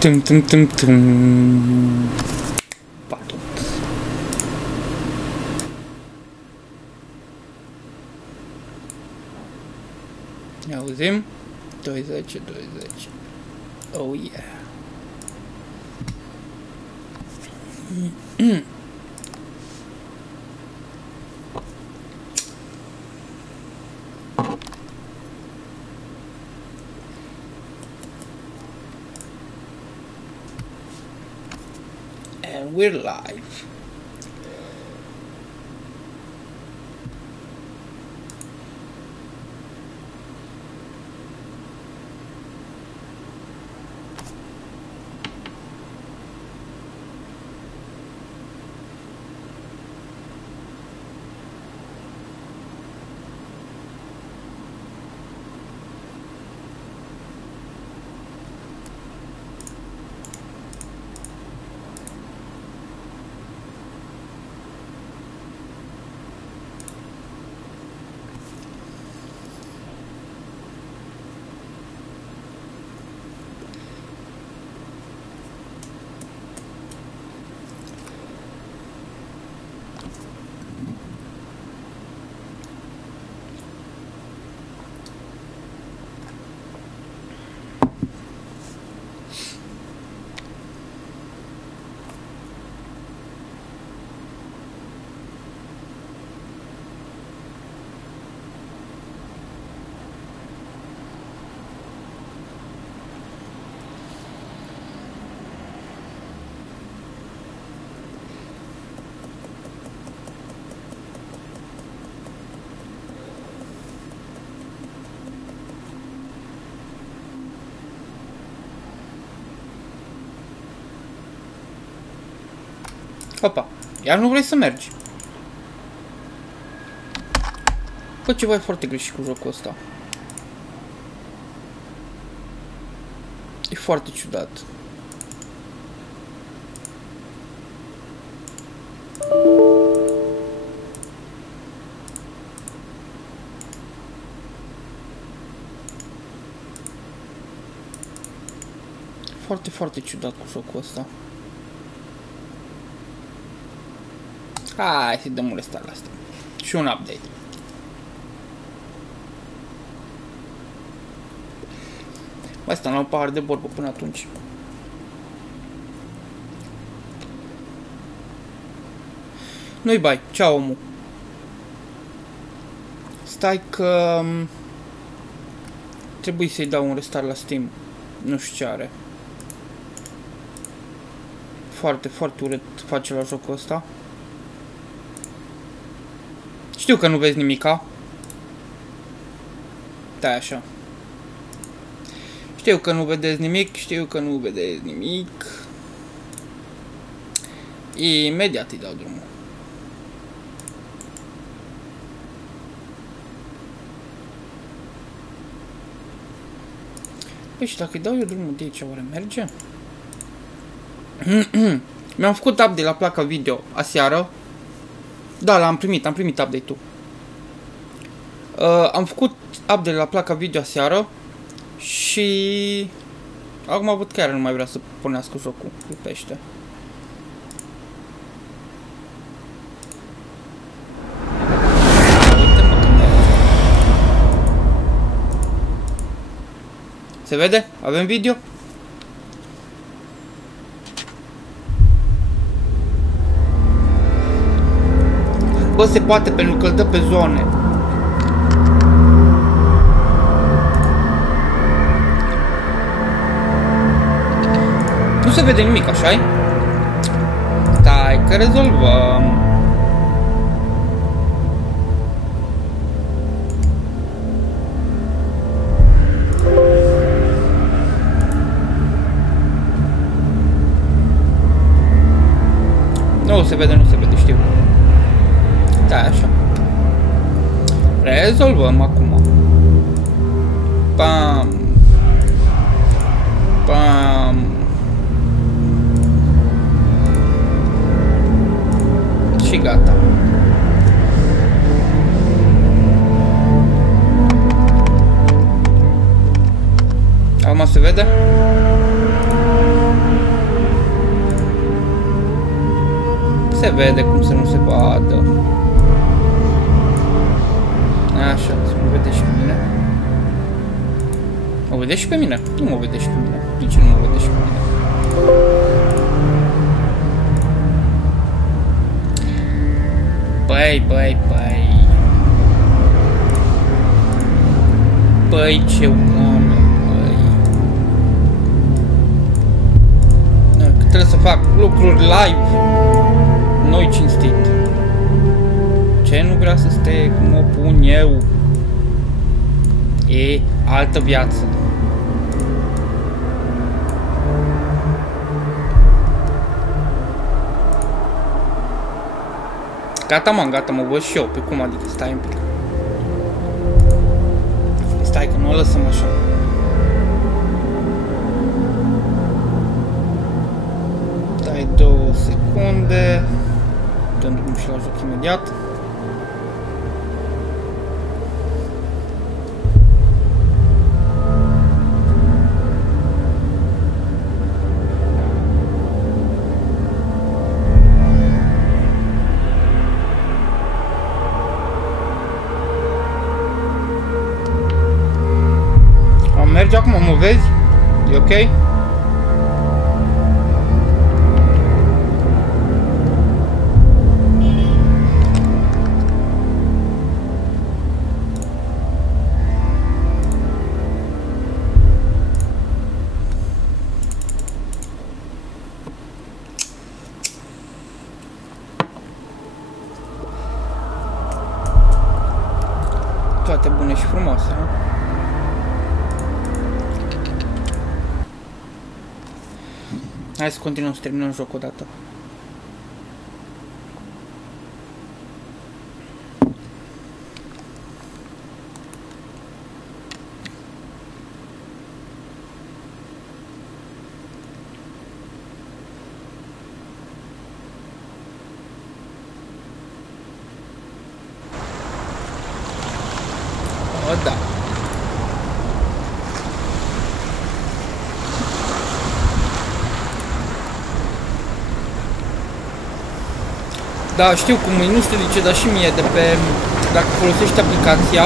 Tum tum tum tum. Patut. Ne auzim? 20. Oh yeah. And we're live. Opa, iar nu vrei să mergi. Bă, ceva e foarte greșit cu jocul ăsta. E foarte ciudat. Foarte, foarte ciudat cu jocul ăsta. Hai să-i dăm un restart la asta. Și un update. Mai stăm la un pahar de borbă până atunci. Nu-i bai, ceau omul. Stai că... trebuie să-i dau un restart la Steam. Nu știu ce are. Foarte, foarte urât face la jocul ăsta. Știu că nu vezi nimica. Da, așa. Știu că nu vedeți nimic, Imediat îi dau drumul. Păi și dacă îi dau eu drumul de aici, oare merge? Mi-am făcut update la placa video aseară. Da, l-am primit update-ul. Am făcut update la placa video aseară și acum văd că chiar nu mai vrea să pornească jocul, lipește. Se vede? Avem video? Bă, se poate pentru că îl dă pe zone. Nu se vede nimic, așa-i? Stai că rezolvăm. Nu se vede, știu. Da, așa. Rezolvăm acum. Pam. Pam. Și gata. Acum se vede? Se vede cum să nu se vadă. Așa, să mă vede și pe mine. Mă vede și pe mine? Nu mă vede și pe mine. De ce nu mă vede și pe mine? Băi. Băi, ce oameni, băi. Că trebuie să fac lucruri live. Noi cinstit. Ce nu vrea să stea cum o pun eu? E altă viață. Gata, mă văd și eu. Pe cum adică? Stai un pic. Stai că nu o lăsăm așa. Dai 2 secunde. Dăm drum și la joc imediat. Merge acum, mă vezi? E ok? Toate bune și frumoase, ha? Hai să continuăm să terminăm jocul odată. O, da. Da, știu cum e, nu știu de ce, dar și mie de pe... Dacă folosești aplicația,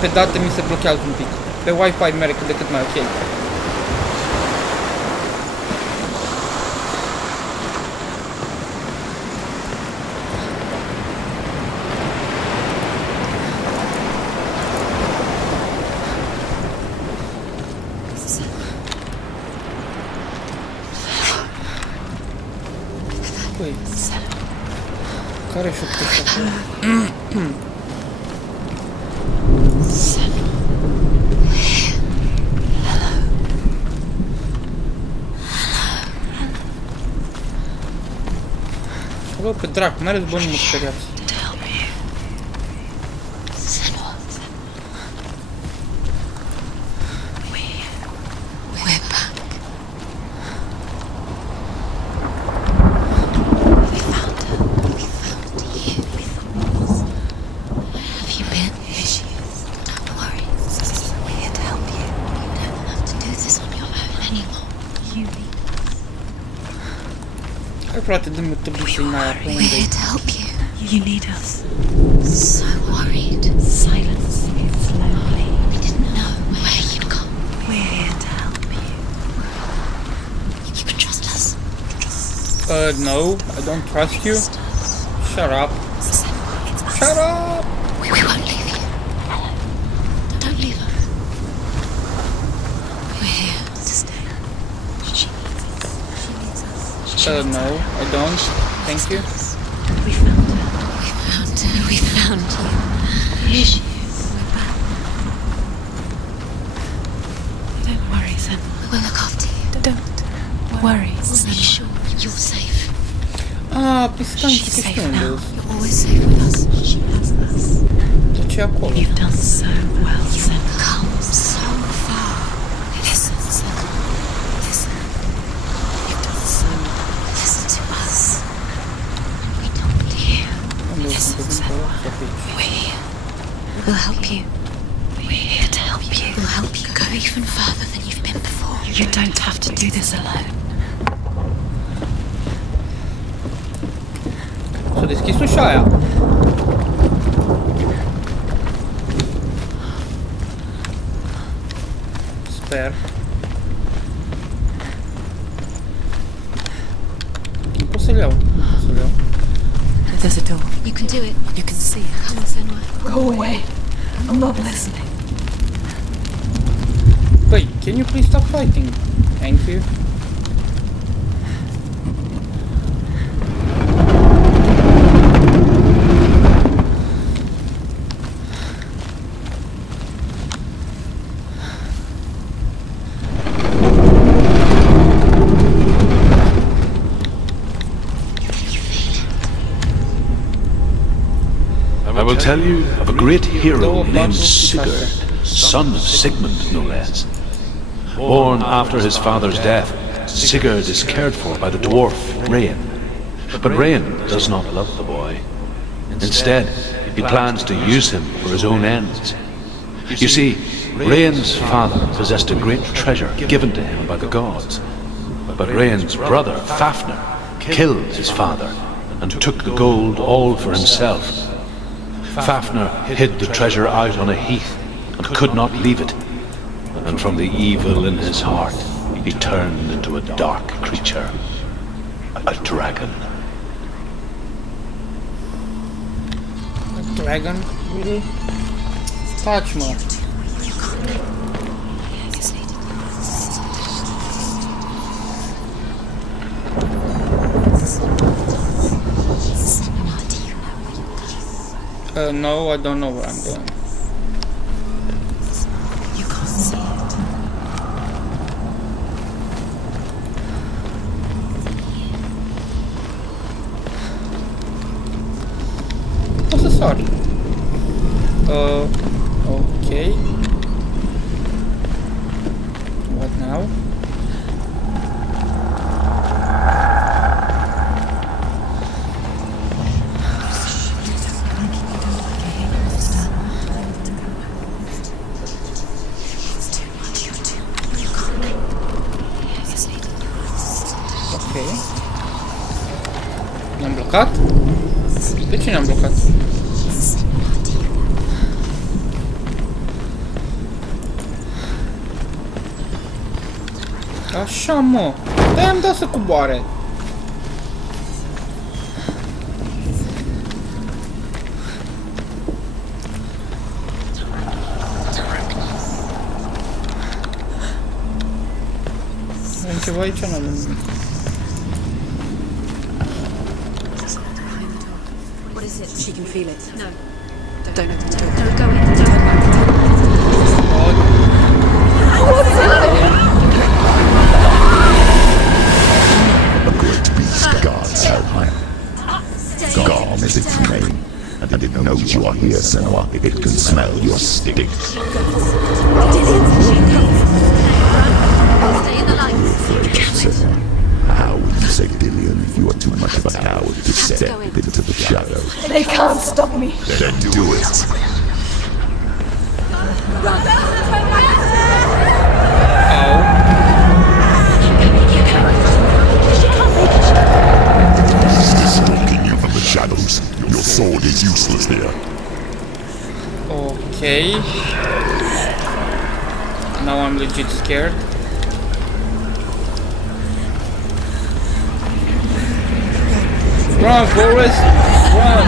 pe date mi se blochează un pic. Pe Wi-Fi merge cât de cât mai ok. Păi... Care și-o pus? Bă, pe dracu, n-are bă, nu mă speriați. Senua. We're back. We found her. We found you. We thought. Have you been? Here she is. Don't worry. We're here to help you. You don't have to do this on your own anymore. You need us. Hai frate, dă-mi o tăbliță în aia, pe unde-i? We're here to help you. You need us. So worried. Silence it slowly. We didn't know where you'd gone. We're here to help you. You can trust us. No, I don't trust you. Shut up. Shut up! We won't leave you. Don't leave us. We're here to stay. She needs us. She needs us. No, I don't. Thank you. We found her. We found her. We found you. Here she is. We're back. Don't worry, Senua. We'll look after you. Don't worry, We'll make Senua. sure you're safe. Ah, păi stai She's ce safe unde now. You're always safe with us. She loves us. De ce e acolo? You've done so well, Senua. Come so far. Listen, Senua. Listen. You've done so Listen to us. We don't hear. Unde o să Listen, vedem pe ăla sau pe aici? We're here. We'll help you. We're here to help you. We'll help you go even further than you've been before. You don't have to do this alone. S-a deschis ușa aia. Sper. Nu pot să-l iau. There's a door. You can do it. You can see it. Come on, Senua. Go away. I'm not listening. Wait, can you please stop fighting? Thank you. I will tell you of a great hero named Sigurd, son of Sigmund, no less. Born after his father's death, Sigurd is cared for by the dwarf Rain. But Rain does not love the boy. Instead, he plans to use him for his own ends. You see, Rain's father possessed a great treasure given to him by the gods. But Rain's brother, Fafnir, killed his father and took the gold all for himself. Fafnir hid the treasure out on a heath and could not leave it. And from the evil in his heart, he turned into a dark creature. A dragon. A dragon? Really? Touch me. No, I don't know where I'm going. You can't see it. Oh, so sorry. Okay. What now? Ne-am blocat? De ce ne-am blocat? Așa, mă. De-aia am dat să coboare. Avem ceva aici? Nu avem nimic. What is it? She can feel it. No. Don't open the door. Don't go in. Don't turn back. A great beast guards Helheim. Garm is its name, and it knows you are here, Senua. It can smell your stink. Stay in the light. You're afraid of Senua. How would you say, Dillion, if you are too much of a coward to step into the shadows? They can't stop me. Then do it. Beast is stalking you from the shadows. Your sword is useless here. Okay. Now I'm legit scared. Run, Forrest! Run!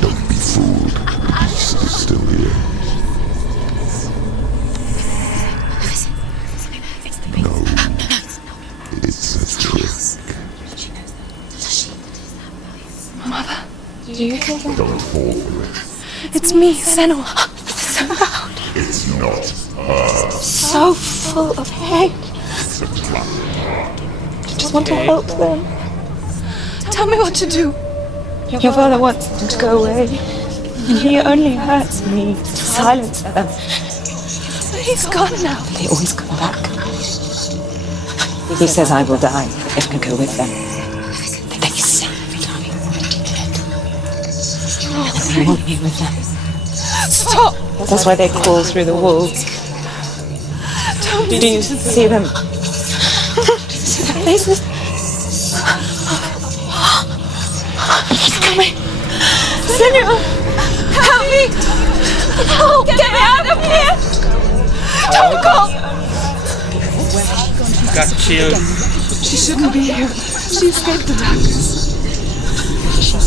Don't be fooled. Beast is still here. No. It's a trick. Mother, do you hear that? Don't fall for it. It's me, Senua. So loud. It's not her. So full of hate. It's a trap. I just want to help them. Tell me what to do. Your father wants them to go away. And he only hurts me to silence them. He's gone now. They always come back. He says I will die if I go with them. They say I'm already dead. They want me with them. Stop! That's why they crawl through the walls. Do you see them? Faces. He's coming. Senua, help me! Oh, get me out of here! Don't go! Got chills. She shouldn't be here. She escaped the darkness.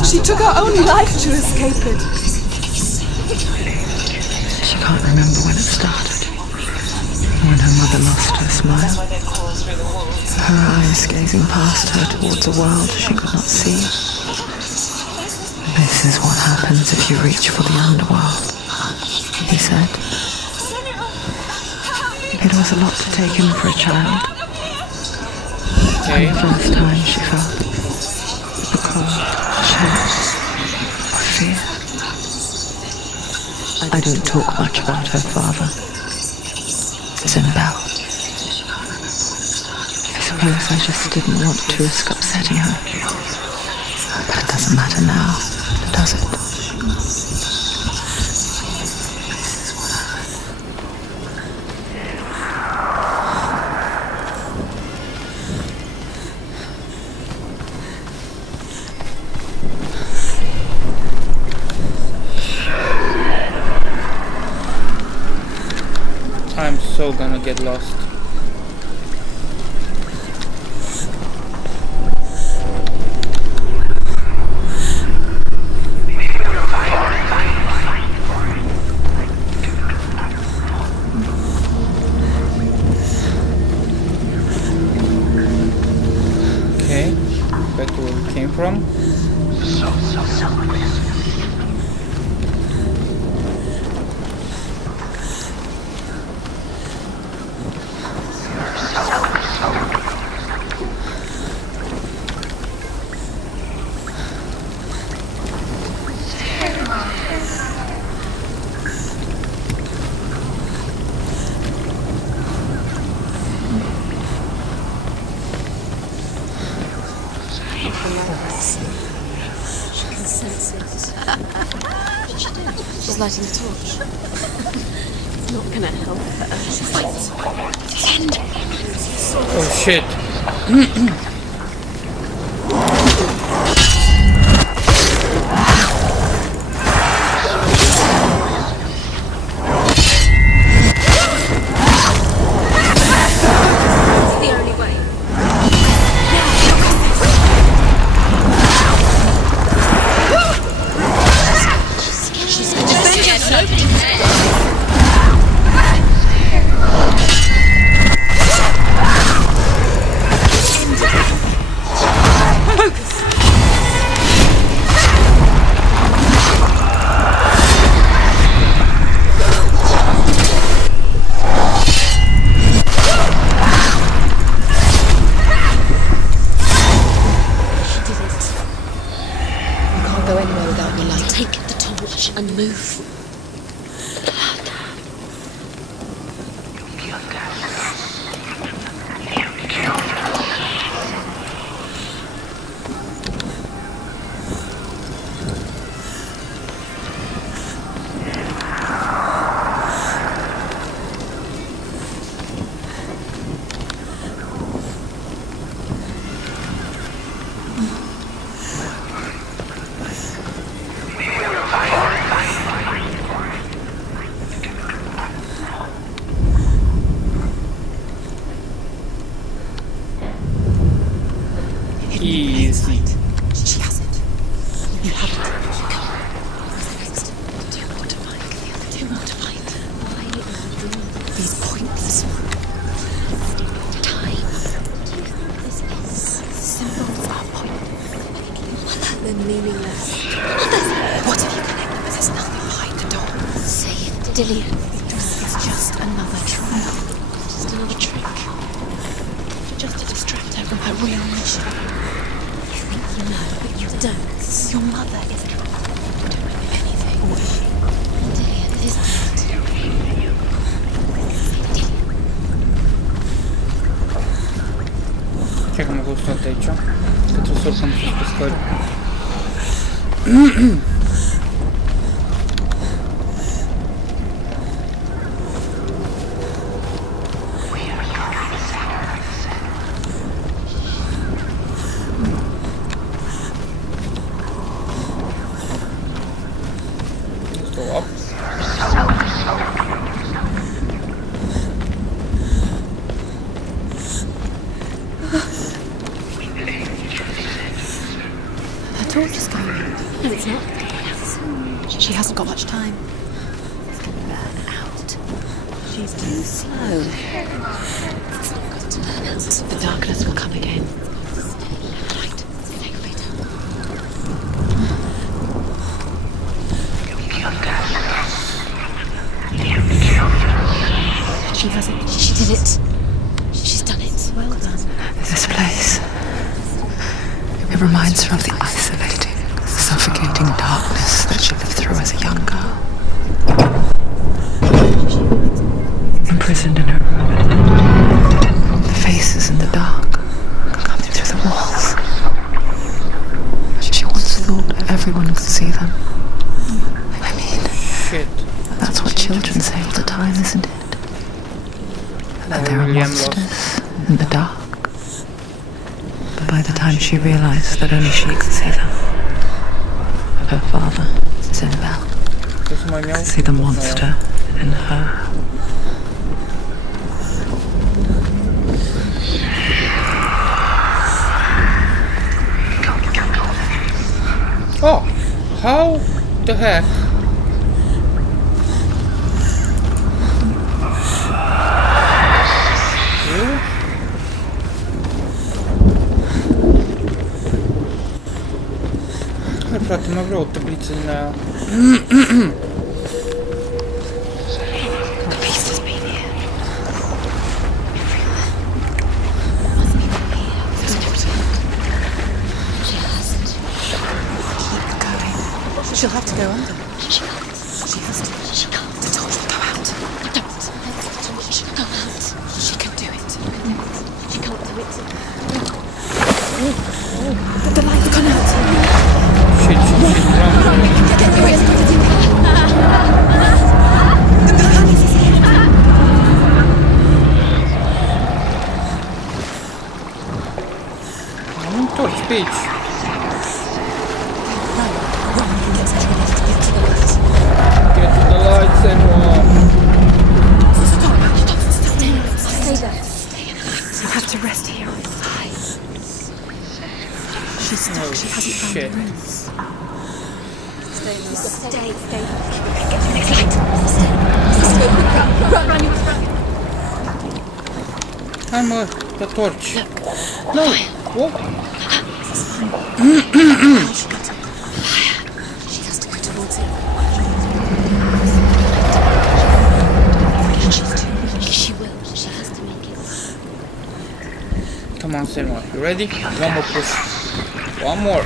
She took her own life to escape it. She can't remember when it started. When her mother lost her smile. Her eyes gazing past her towards a world she could not see. This is what happens if you reach for the underworld, he said. It was a lot to take in for a child. Okay. The first time she felt the cold chill of fear. I don't talk much about her father. Zinbel. I suppose I just didn't want to risk upsetting her. But it doesn't matter now, does it? I'm so gonna get lost. Okay, back to where we came from. She's lighting the torch. It's not gonna help her. Oh shit. And move. Easy. She has it. You have it. Come on. Two more to find. Two more to find. Why these pointless time? This is symbols are pointless. They're meaningless. What have you connected with? There's nothing behind the door. Save Dillian. It's just another trial. Just another trick. Just to distract her from her real mission. You know, but you don't. Your mother isn't doing anything. Or is she? Dillian isn't. Czekam, mogę ustać aici. Că trebuie să urcăm sus pe scări. Go up. Her torch is going. No, it's not. She hasn't got much time. It's going to burn out. She's too slow. It's not got to burn out. The darkness will come again. Right. Stay right up. She has it. She did it. She's done it. Well done. This place. It reminds her of the isolating, suffocating darkness that she lived through as a young girl. Imprisoned in her room. The faces in the dark coming through the walls. She once thought everyone could see them. I mean, Shit. that's what children say all the time, isn't it? That there are monsters in the dark. But by the time she realized that only she could see them, her father, Senua, To co miał? could see the monster in her. Oh! How the heck? Really? Hai frate, ma avrò tabliță din aia. Beast has been here. She hasn't. Keep going. She'll have to go under. She can't. She has to. She can't. The torch will go out. Don't. The torch will go out. She can do it. She can't do it. The light will come out. Shit, run. Get through it. Nu întorci pe aici. Get to the light, Senua. Stay there. You have to rest here. She's stuck. She hasn't found Shit. the rooms. Stay. Get to the next light. Let's go quick. Run. You must run. Hai mă, the torch. No. What? She has to go towards it. She will. She has to make it. Come on, Senua. You ready? One more push. One more.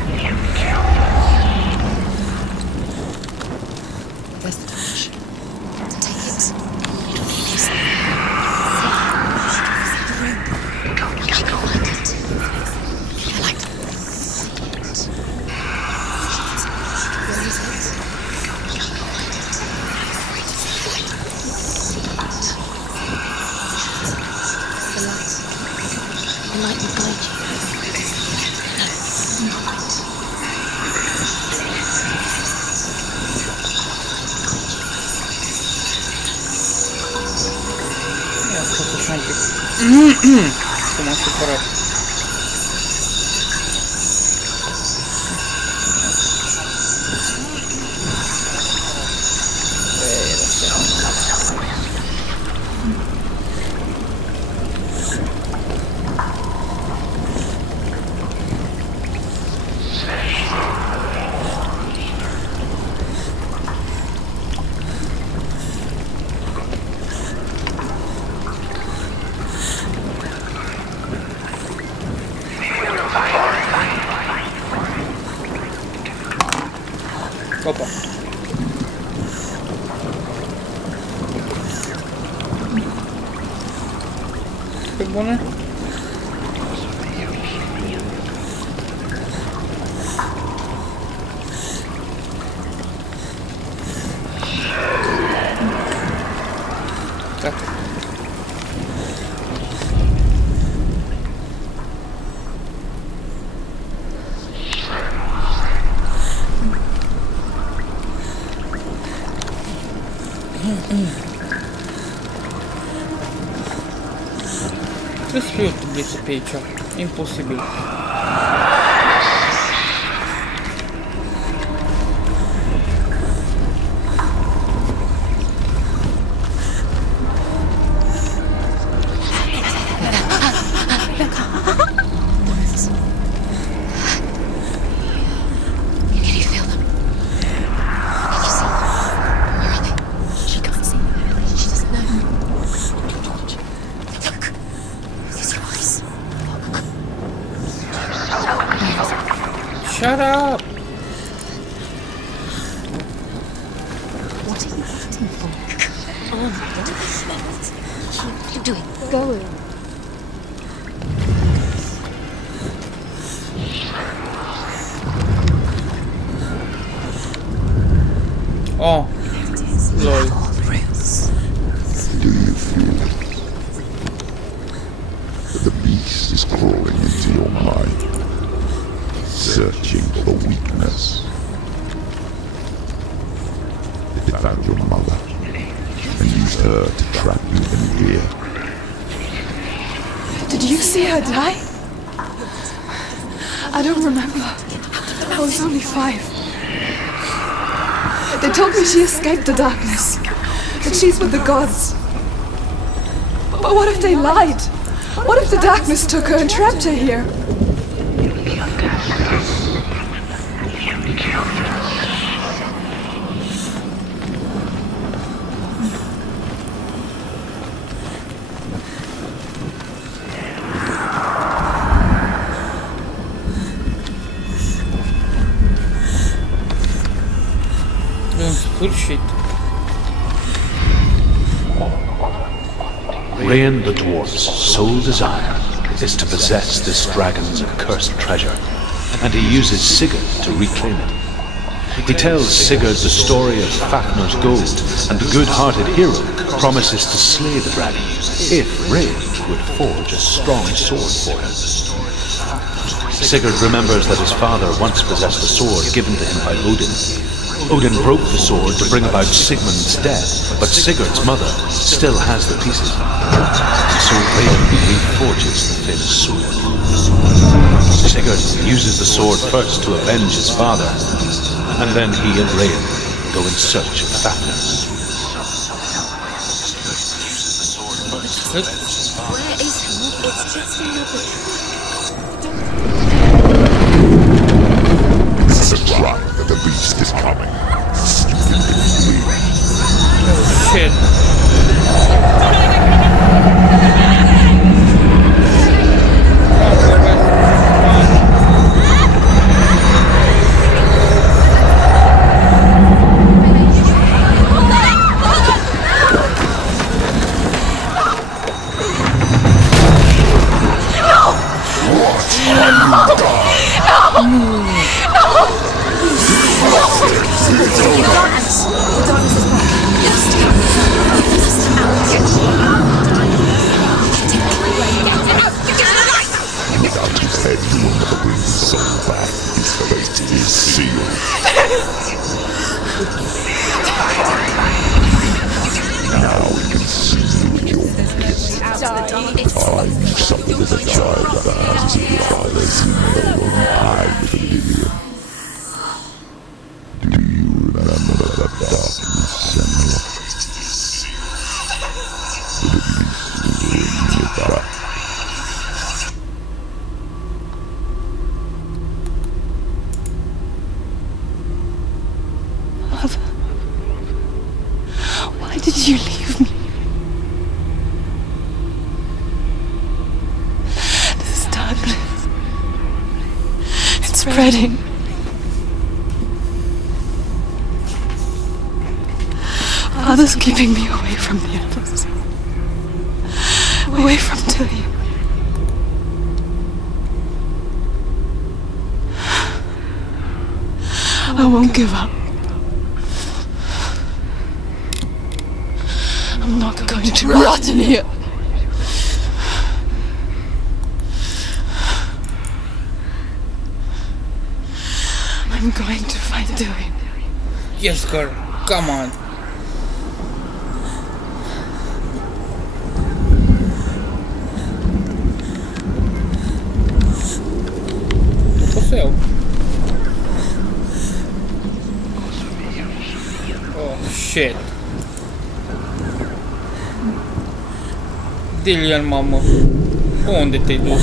Where's the torch? Take it. I can't find it. I like it. Where is it? The light. The light will guide you. Ia scoate așa un pic. Că m-am supărat. Opa. Pe bune? Gata. Trebuie să fiu o tubliță pe aici. Imposibil. Shut up! What are you waiting for? On. What are you doing? Go. Oh, lol. Do you feel that the beast is crawling into your mind, searching for the weakness? It found your mother and used her to trap you in here. Did you see her die? I don't remember. I was only 5. They told me she escaped the darkness, that she's with the gods. But what if they lied? What if the darkness took her and trapped her here? Bullshit. Rayan the dwarf's sole desire is to possess this dragon's accursed treasure, and he uses Sigurd to reclaim it. He tells Sigurd the story of Fafnir's gold, and the good-hearted hero promises to slay the dragon if Rayan would forge a strong sword for him. Sigurd remembers that his father once possessed a sword given to him by Odin. Odin broke the sword to bring about Sigmund's death, but Sigurd's mother still has the pieces. So Rayan reforges the famous sword. Sigurd uses the sword first to avenge his father, and then he and Rayan go in search of Fafnir. Where is he? It's just another It's a trap that the beast is coming. Oh shit. Spreading. Father's keeping me away from the others. Away from Tilly. I won't give up. I'm not going to rot in here. I'm going to find Tilly. Yes, girl. Come on. Shit. Dilian, mamă. Unde te-ai dus?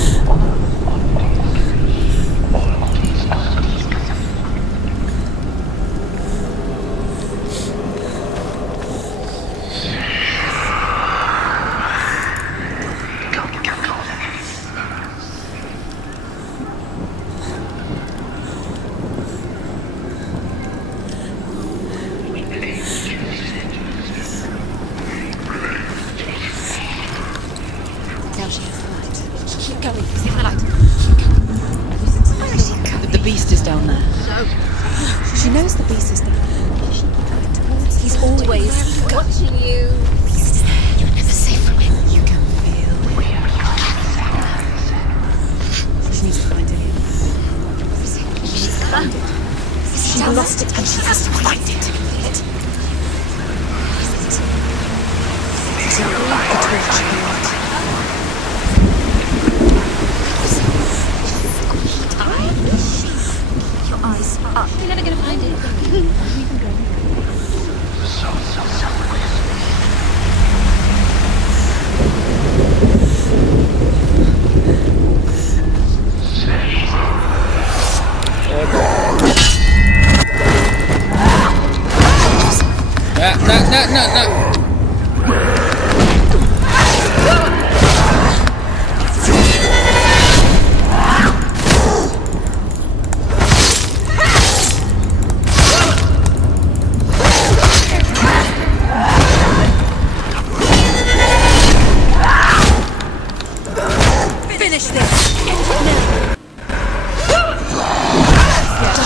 Now she has the light. Keep going. See the light. The beast is down there. She knows the beast is there. He's always watching you. You're never safe from him. You can feel it. She needs to find it. She needs to find it. She lost it and she has to find it. Your eyes up. You're never gonna find it. No. Finish this.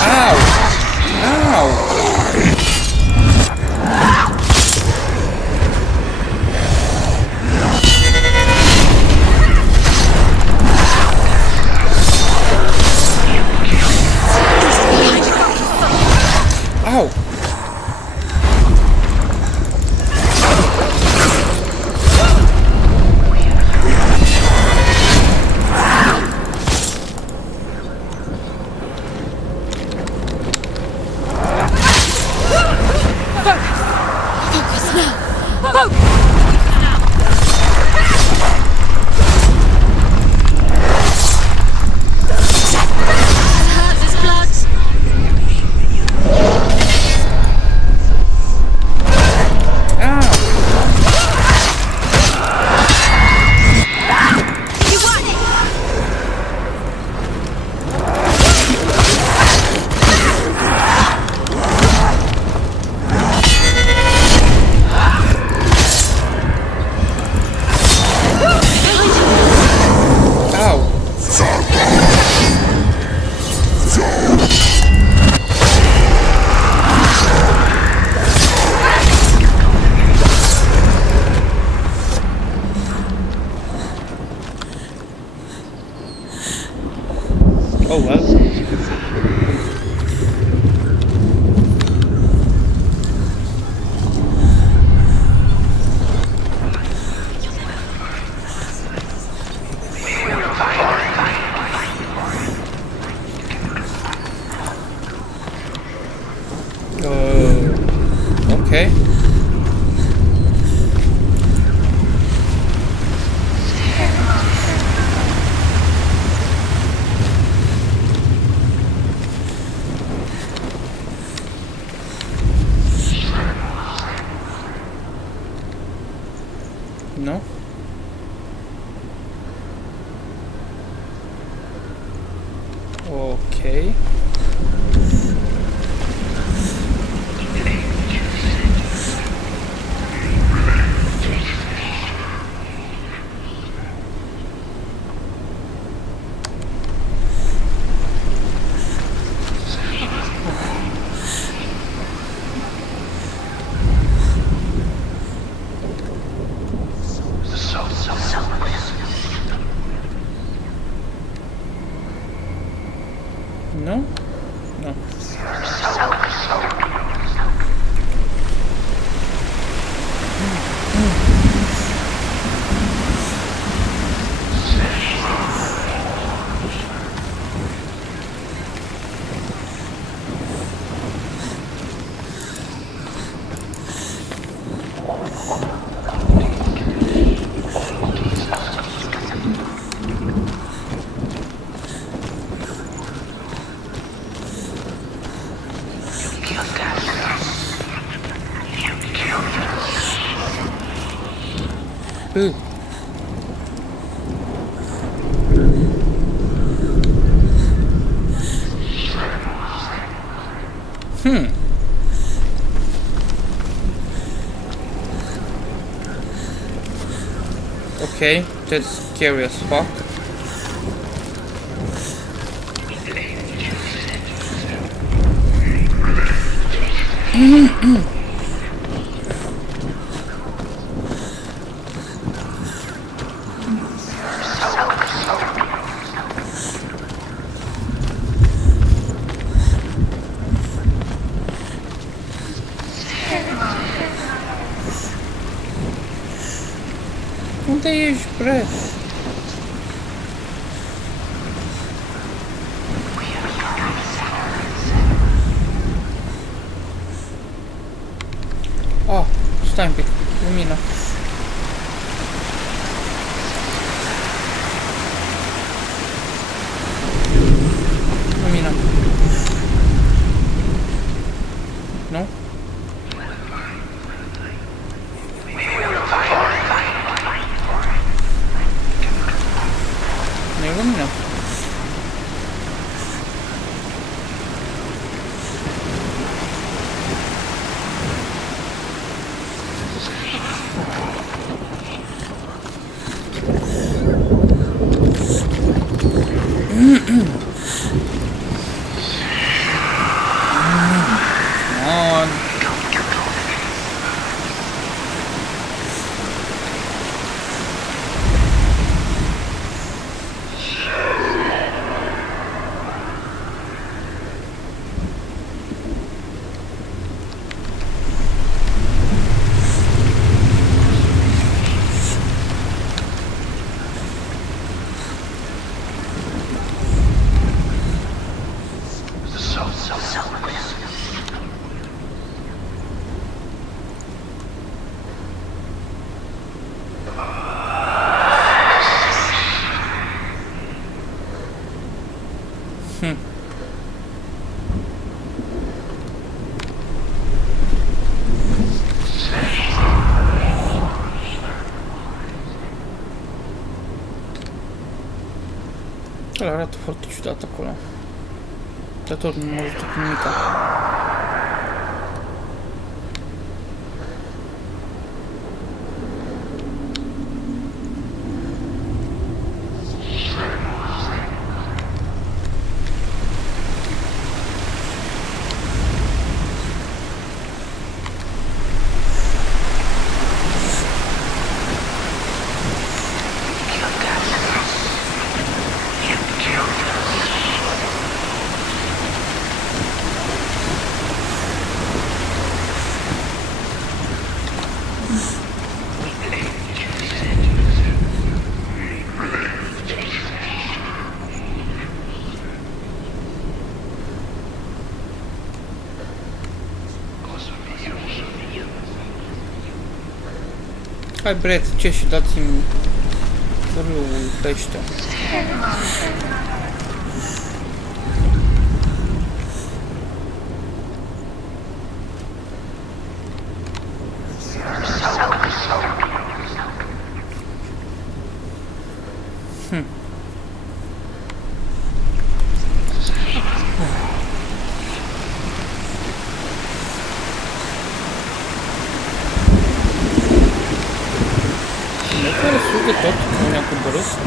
Ow! Ow! Ow! Focus now. Focus. Hurts his blood. You won it. Oh well. Okay. No? Okay. Okay, that's scary as fuck. Unde ești, bre? Ah, stai un pic, lumina. Lumina. Nu? Nu e lumina. On. Ăla arată foarte ciudat acolo. Dar tot nu mă ajută cu nimica. Hai bre, ce și dați-mi râul pește. De tot, nu ne-am cumpărat.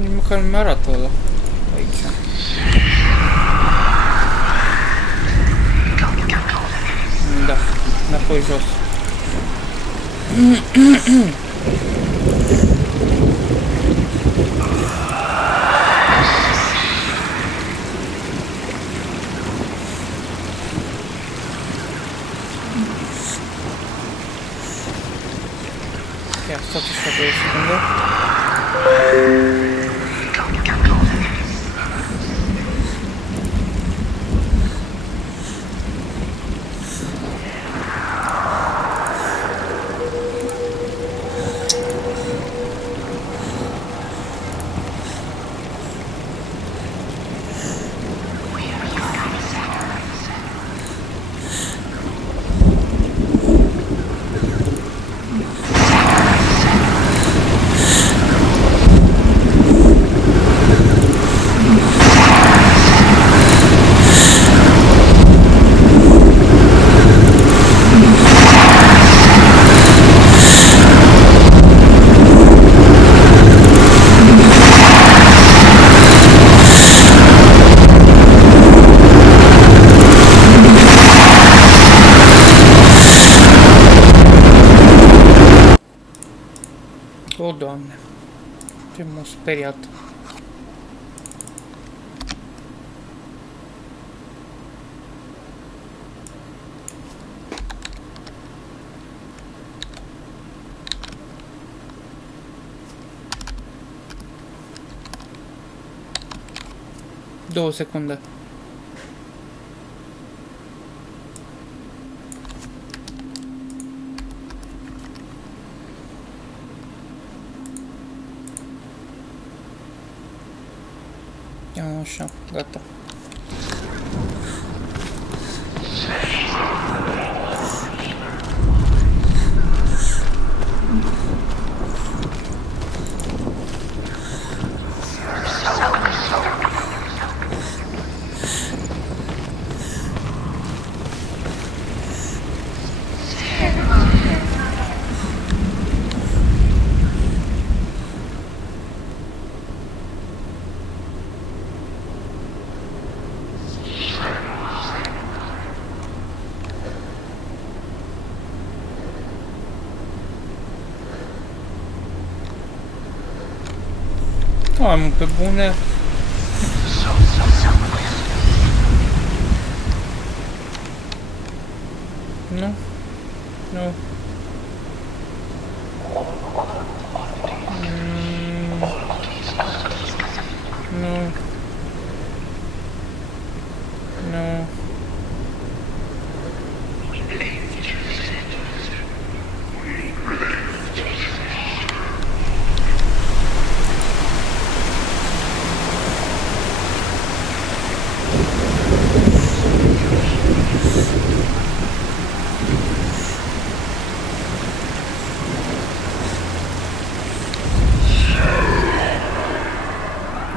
Nici măcar nu mi-arată ăla aici. Da, înapoi jos. Ia, stați așa de o secundă. O, Doamne, ce m-a speriat. Două secunde. Așa, gata. Hai mă, pe bune. Nu? Nu. Nu. Nu.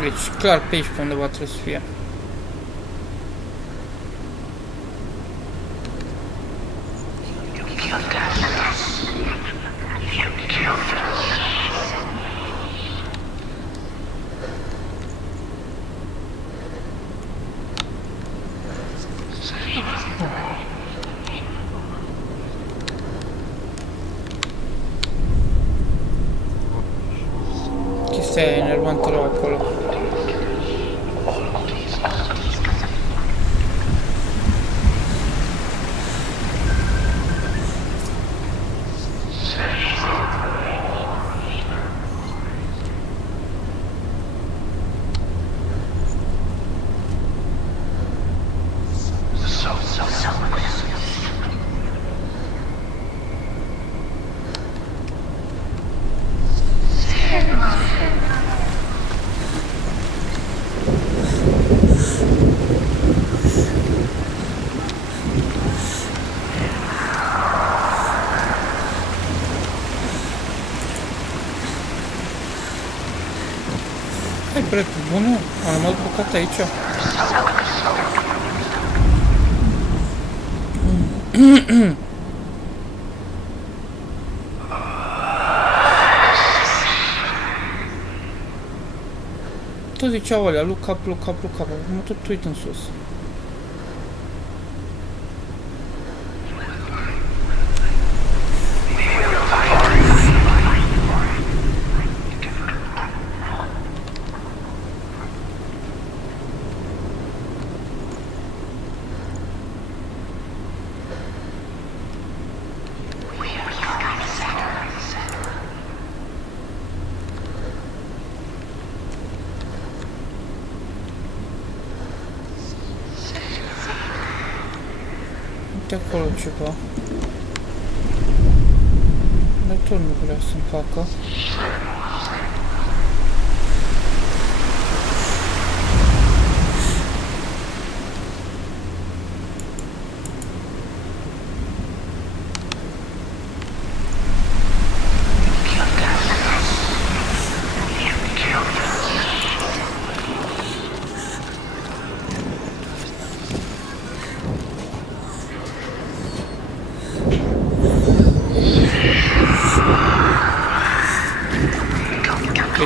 Deci, clar pe aici pe undeva trebuie să fie. Chestia e enervantă rău acolo. Hai, bre, pe bune? Am rămas blocat aici. tot ziceau alea, look up, mă tot uit în sus. Uite acolo ceva. Dar tot nu vrea să-mi facă.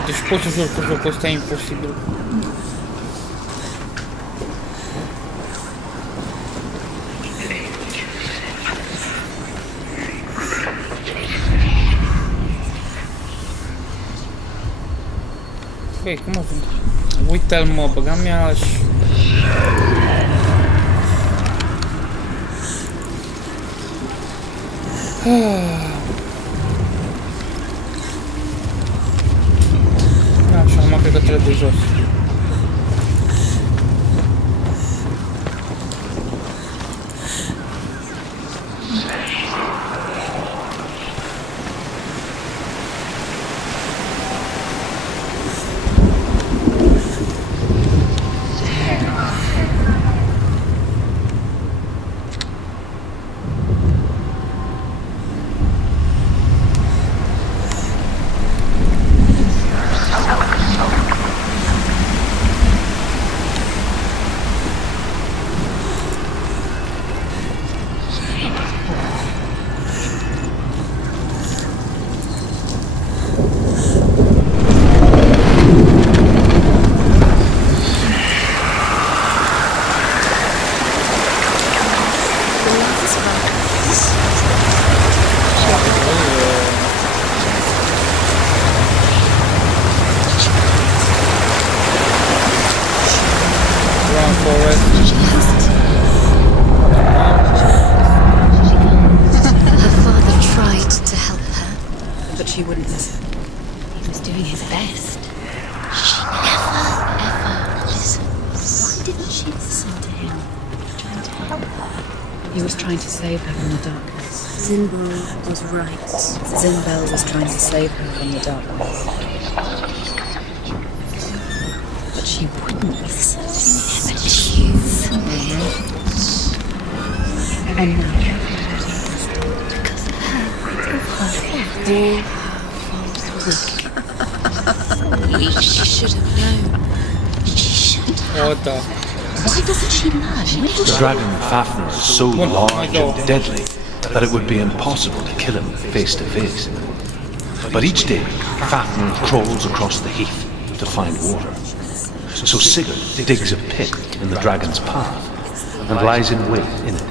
Deci pot să joc cu jocul ăsta, e imposibil. Băi, cum ajung? Uite-l mă, băga mea și... Așa, acum cred că trebuie jos. She wouldn't listen. He was doing his best. She never, ever listens. Why didn't she listen to him? Trying to help her. He was trying to save her from the darkness. Zinbel was right. Zinbel was trying to save her from the darkness. But she wouldn't listen. Never choose. And now, Because of her. All her fault. She should have known. She should have. What the? Why doesn't she learn? The dragon Fafnir is so large and deadly that it would be impossible to kill him face to face. But each day, Fafnir crawls across the heath to find water. So Sigurd digs a pit in the dragon's path and lies in wait in it.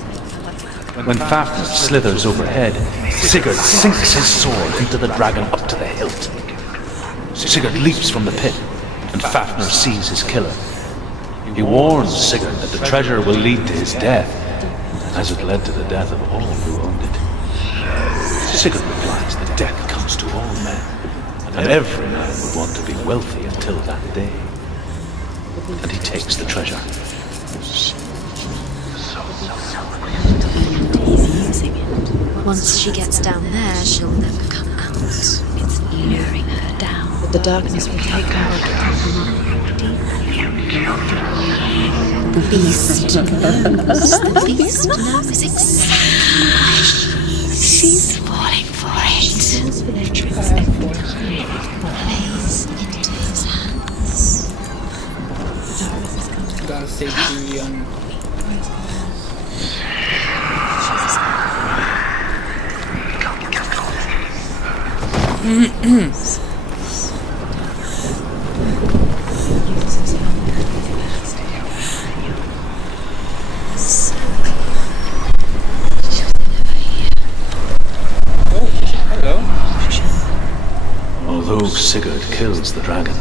When Fafnir slithers overhead, Sigurd sinks his sword into the dragon up to the hilt. Sigurd leaps from the pit, and Fafnir sees his killer. He warns Sigurd that the treasure will lead to his death, as it led to the death of all who owned it. Sigurd replies that death comes to all men, and every man would want to be wealthy until that day. And he takes the treasure. Once she gets down there, she'll never come out. It's luring her down. the darkness will take her. The beast knows. The beast knows exactly why she's falling for it. Falls for their tricks every time. It plays into his hands. Gotta save the rogue Sigurd kills the dragon,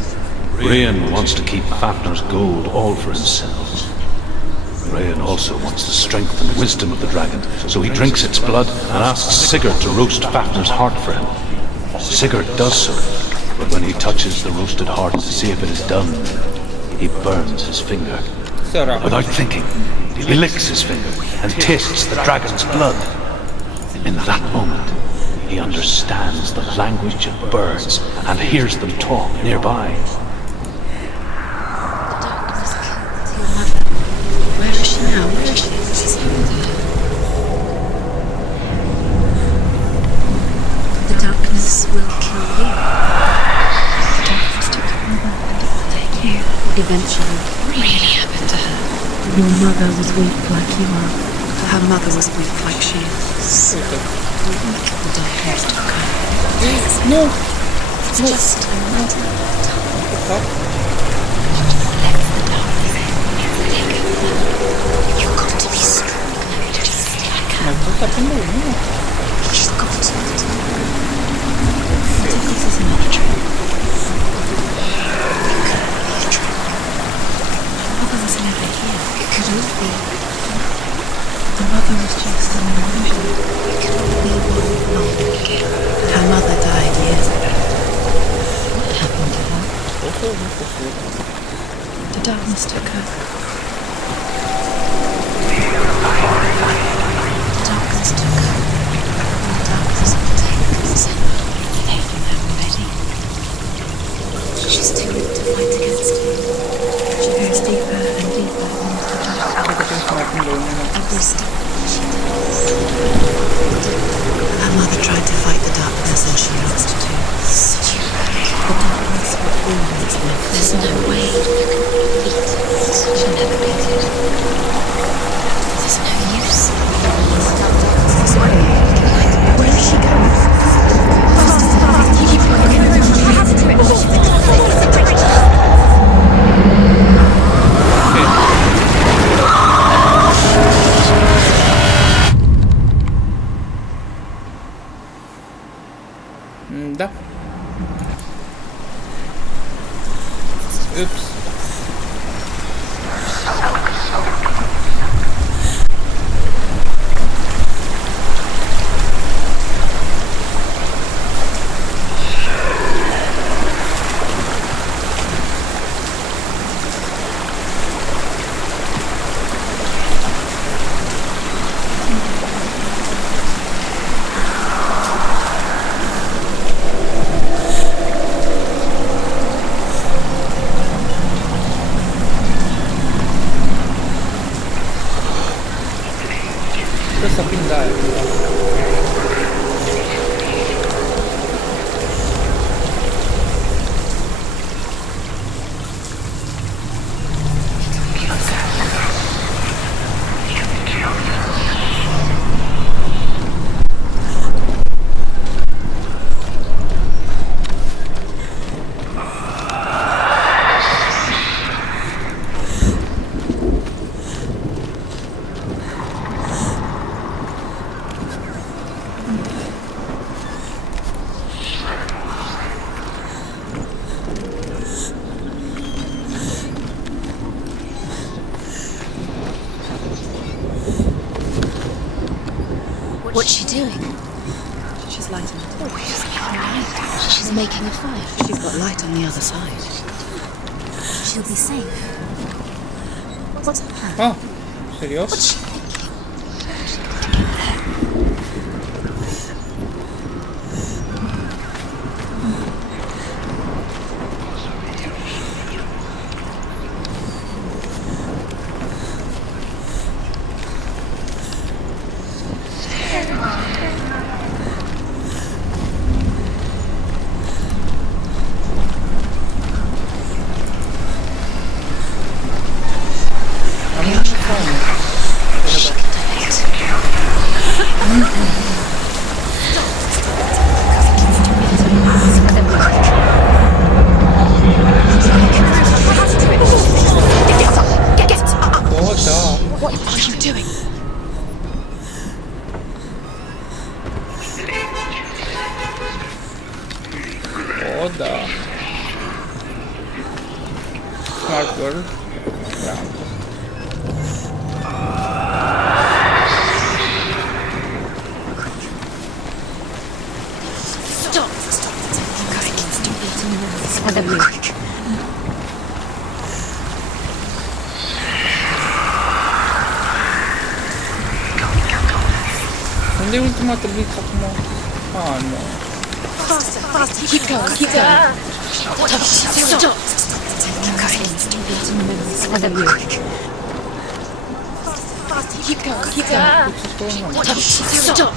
Rayan wants to keep Fafnir's gold all for himself. Rayan also wants the strength and wisdom of the dragon, so he drinks its blood and asks Sigurd to roast Fafnir's heart for him. Sigurd does so, but when he touches the roasted heart to see if it is done, he burns his finger. Without thinking, he licks his finger and tastes the dragon's blood. In that moment, he understands the language of birds and hears them talk nearby. Where is she now? Where is she? The darkness will kill you. The darkness took her. Eventually. Really happened to her. Your mother was weak like you are. Her mother was weak like she is. The darkness took her. No! It's just a matter of time. You've got to be strong. Just like her. She's got to. This is not true. It couldn't be true. Mother was never here. It could all be. The mother was just an illusion. It could all be one long again. Her mother died years ago. What happened to her? The darkness took her. The darkness took her. And the darkness will take Senua. They've taken her already. She's too weak to fight against him. She goes deeper and deeper into the dark. Every step she does. Her mother tried to fight the darkness and she lost too. The darkness will always live. There's no way you can beat it. She'll never beat it. There's no use. Where is she going? Да. Упс. Questa pinda What's she doing? She's lighting it. Oh, she's making a light. She's making a fire. She's got light on the other side. She'll be safe. What's her? Ah, serios? What's she thinking? Smart girl. Yeah. Stop! Unde e ultima tabliță acum? Ah, nu. Faster, faster, keep going, keep going. Stop! Faster, keep going, keep going. Stop!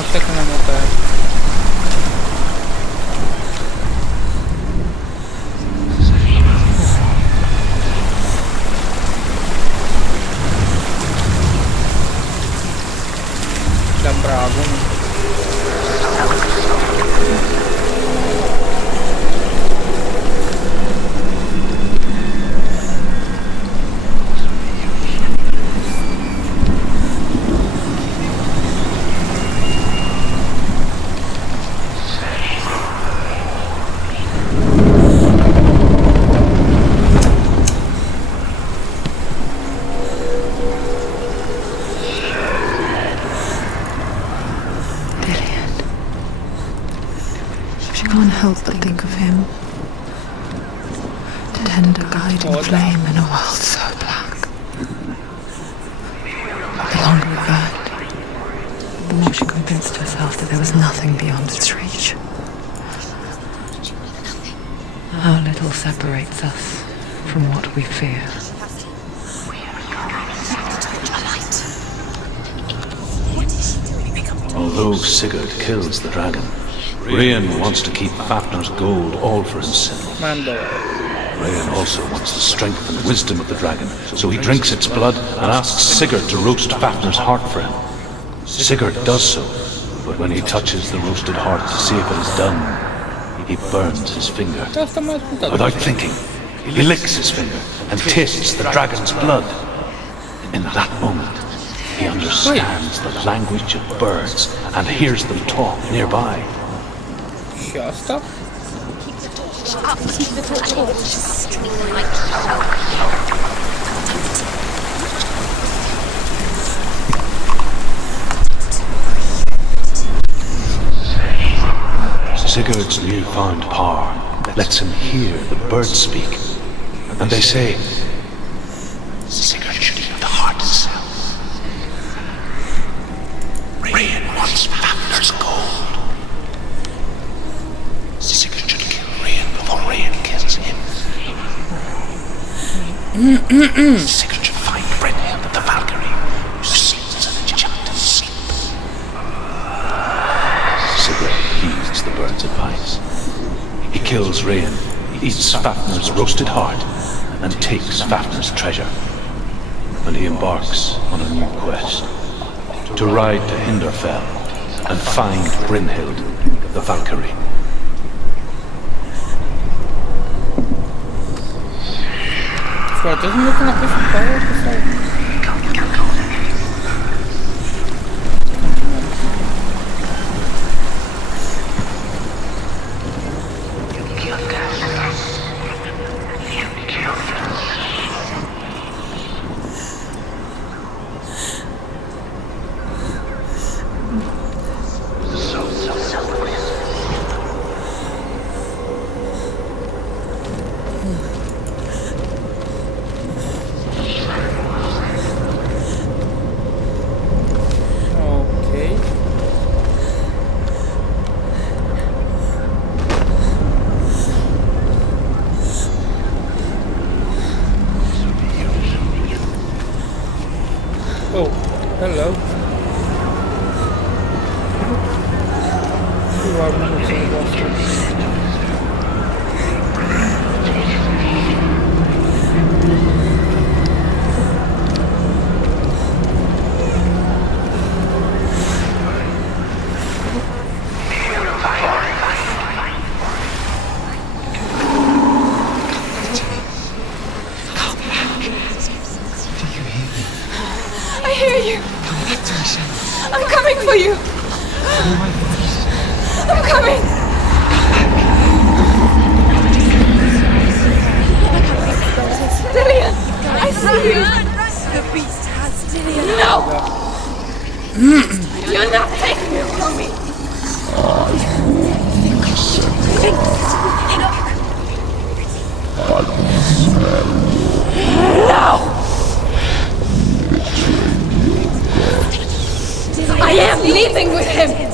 Asta că n-am operat. Da, bravo. She can't help but think of him. Tender guiding flame in a world so black. The longer it burned, the more she convinced herself that there was nothing beyond its reach. How little separates us from what we fear. Although Sigurd kills the dragon, Rayan wants to keep Fafnir's gold all for himself. Mando. Rayan also wants the strength and wisdom of the dragon, so he drinks its blood and asks Sigurd to roast Fafnir's heart for him. Sigurd does so, but when he touches the roasted heart to see if it is done, he burns his finger. Asta m-a ascultat. Without thinking, he licks his finger and tastes the dragon's blood. In that moment, he understands the language of birds and hears them talk nearby. Și asta? Sigurd's newfound power lets him hear the birds speak, and they say, Sigurd should eat the heart itself. Rayan wants Fafnir's gold. Sigurd should kill Rayan before Rayan kills him. Sigurd should find Brynhild the Valkyrie, who sleeps in a enchanted sleep. Sigurd heeds the bird's advice. He kills Rayan, eats Fafnir's roasted heart, and takes Fafnir's treasure. And he embarks on a new quest, to ride to Hinderfell and find Brynhild the Valkyrie. Foarte mult când a fost și power sau? Oh, hello. You are moving so fast. I'm coming for you! I'm coming! Dillian! I see you! The beast has Dillian. No! You're not taking it from me! No! I am leaving with him!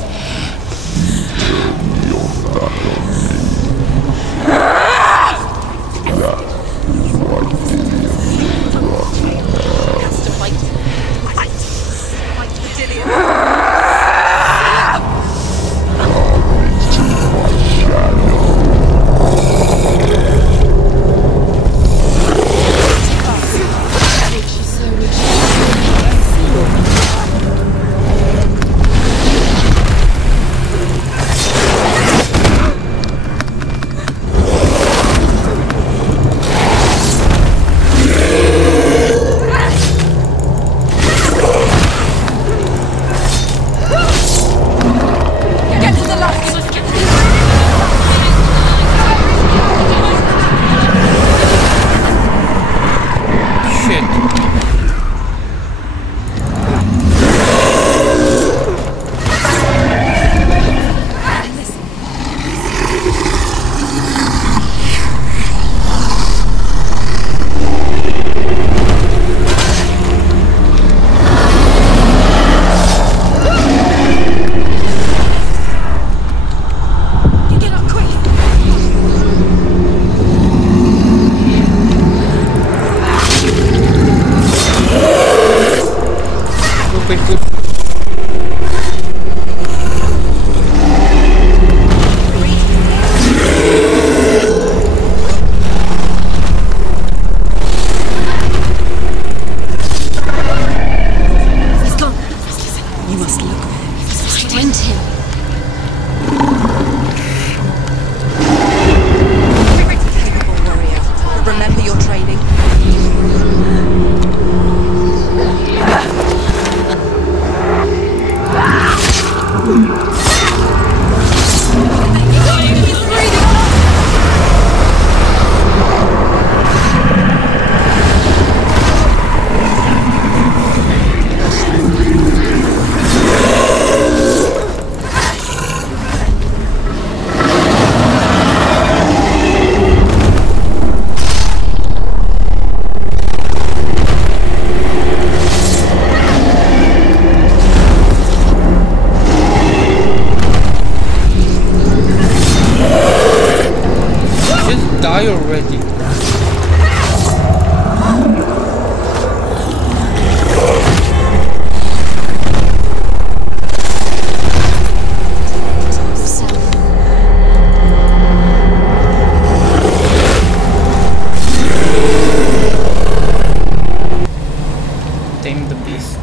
Already. Tame the beast.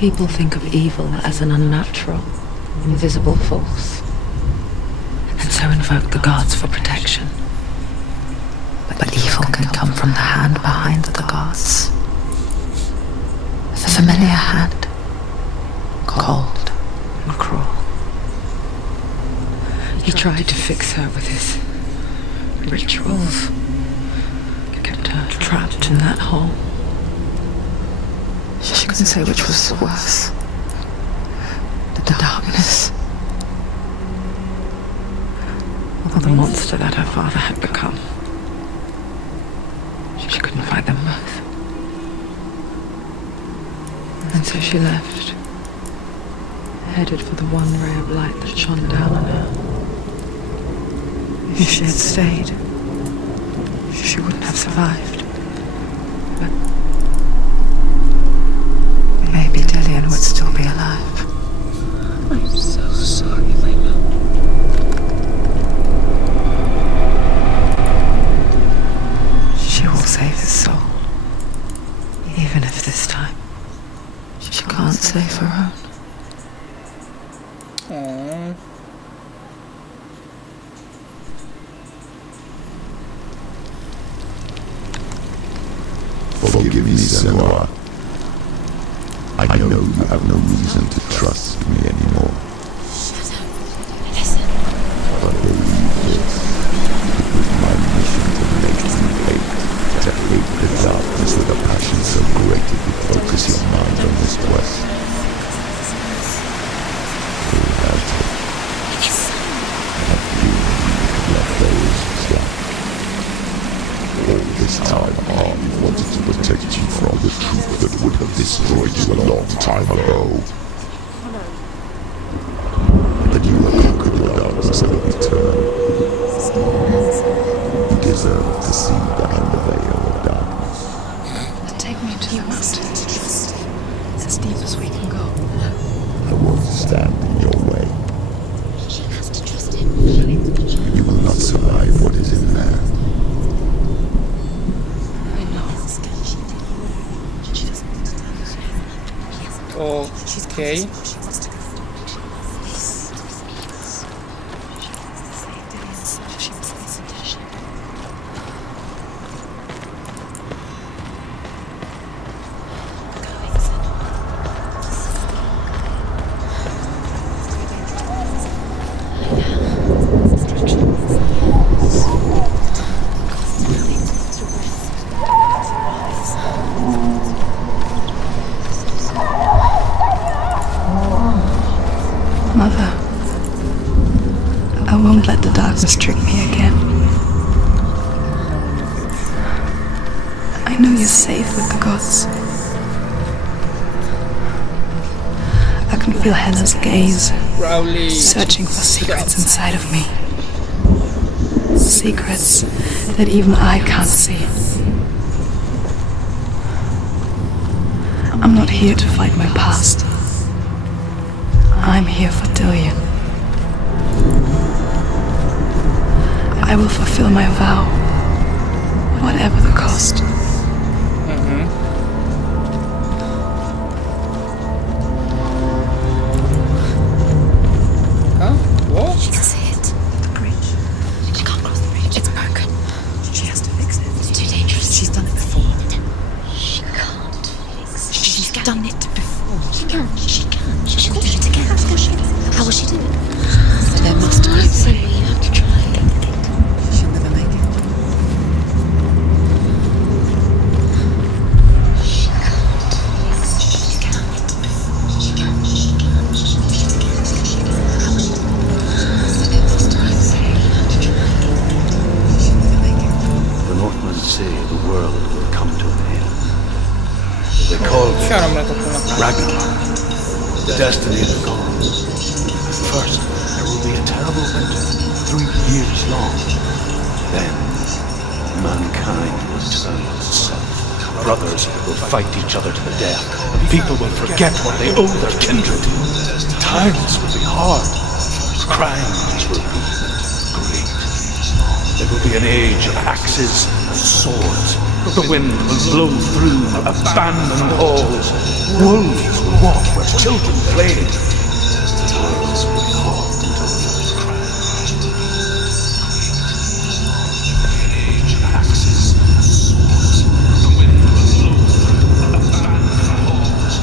People think of evil as an unnatural, invisible force, and so invoke the gods for protection. But evil can come from the hand behind the gods. A familiar hand, cold and cruel. He tried to fix her with his rituals, kept her trapped in that hole. She couldn't say which was worse. The darkness, or the monster that her father had become. She couldn't fight them both. And so she left, headed for the one ray of light that shone down on her. If she had stayed, she wouldn't have survived. But maybe Dillian would still be alive. I'm so safe around. Aww. Forgive me, Senua. I know you have no reason to trust me anymore. Shut up. Listen. But believe this. It was my mission to make you hate. To hate the darkness with a passion so great it would focus your mind on this quest. Who has it? Yes. Have you let those stop? All this time Army wanted to protect you from the truth that would have destroyed you a long time ago. But you have conquered your darkness and returned. You deserve to see behind the veil of darkness. Take me to the mountains. As deep as we can go. I won't stand in your way. She has to trust him. You will not survive what is in there. I know. Okay. Mother, I won't let the darkness trick me again. I know you're safe with the gods. I can feel Hela's gaze, Rowley. searching for secrets inside of me. Secrets that even I can't see. I'm not here to fight my past. I'm here for Dillion. I will fulfill my vow, whatever the cost. Huh? What? She can see it. The bridge. She can't cross the bridge. It's broken. She has to fix it. It's too dangerous. She's done it before. She can't fix it. She's done it before. She can. She can. She can do it again. How will she do it? There must be a So way. you have to try. She'll never make it. She can't fix it. She can. She can. She can. She can. She can. How will she do it? So you have to try. She'll never make it. The Northmen say the world will come to an end. They call it Ce-am rămânat acum? Ragnarok, the destiny of the gods. First, there will be a terrible winter, 3 years long. Then, mankind will turn south. Brothers will fight each other to the death. People will forget what they owe their kindred. Times will be hard. Crimes will be great. There will be an age of axes and swords. The wind will blow through abandoned halls. Wolves will walk where children played. Tales will fall until they crash. An age of axes and swords. The wind will blow through abandoned halls.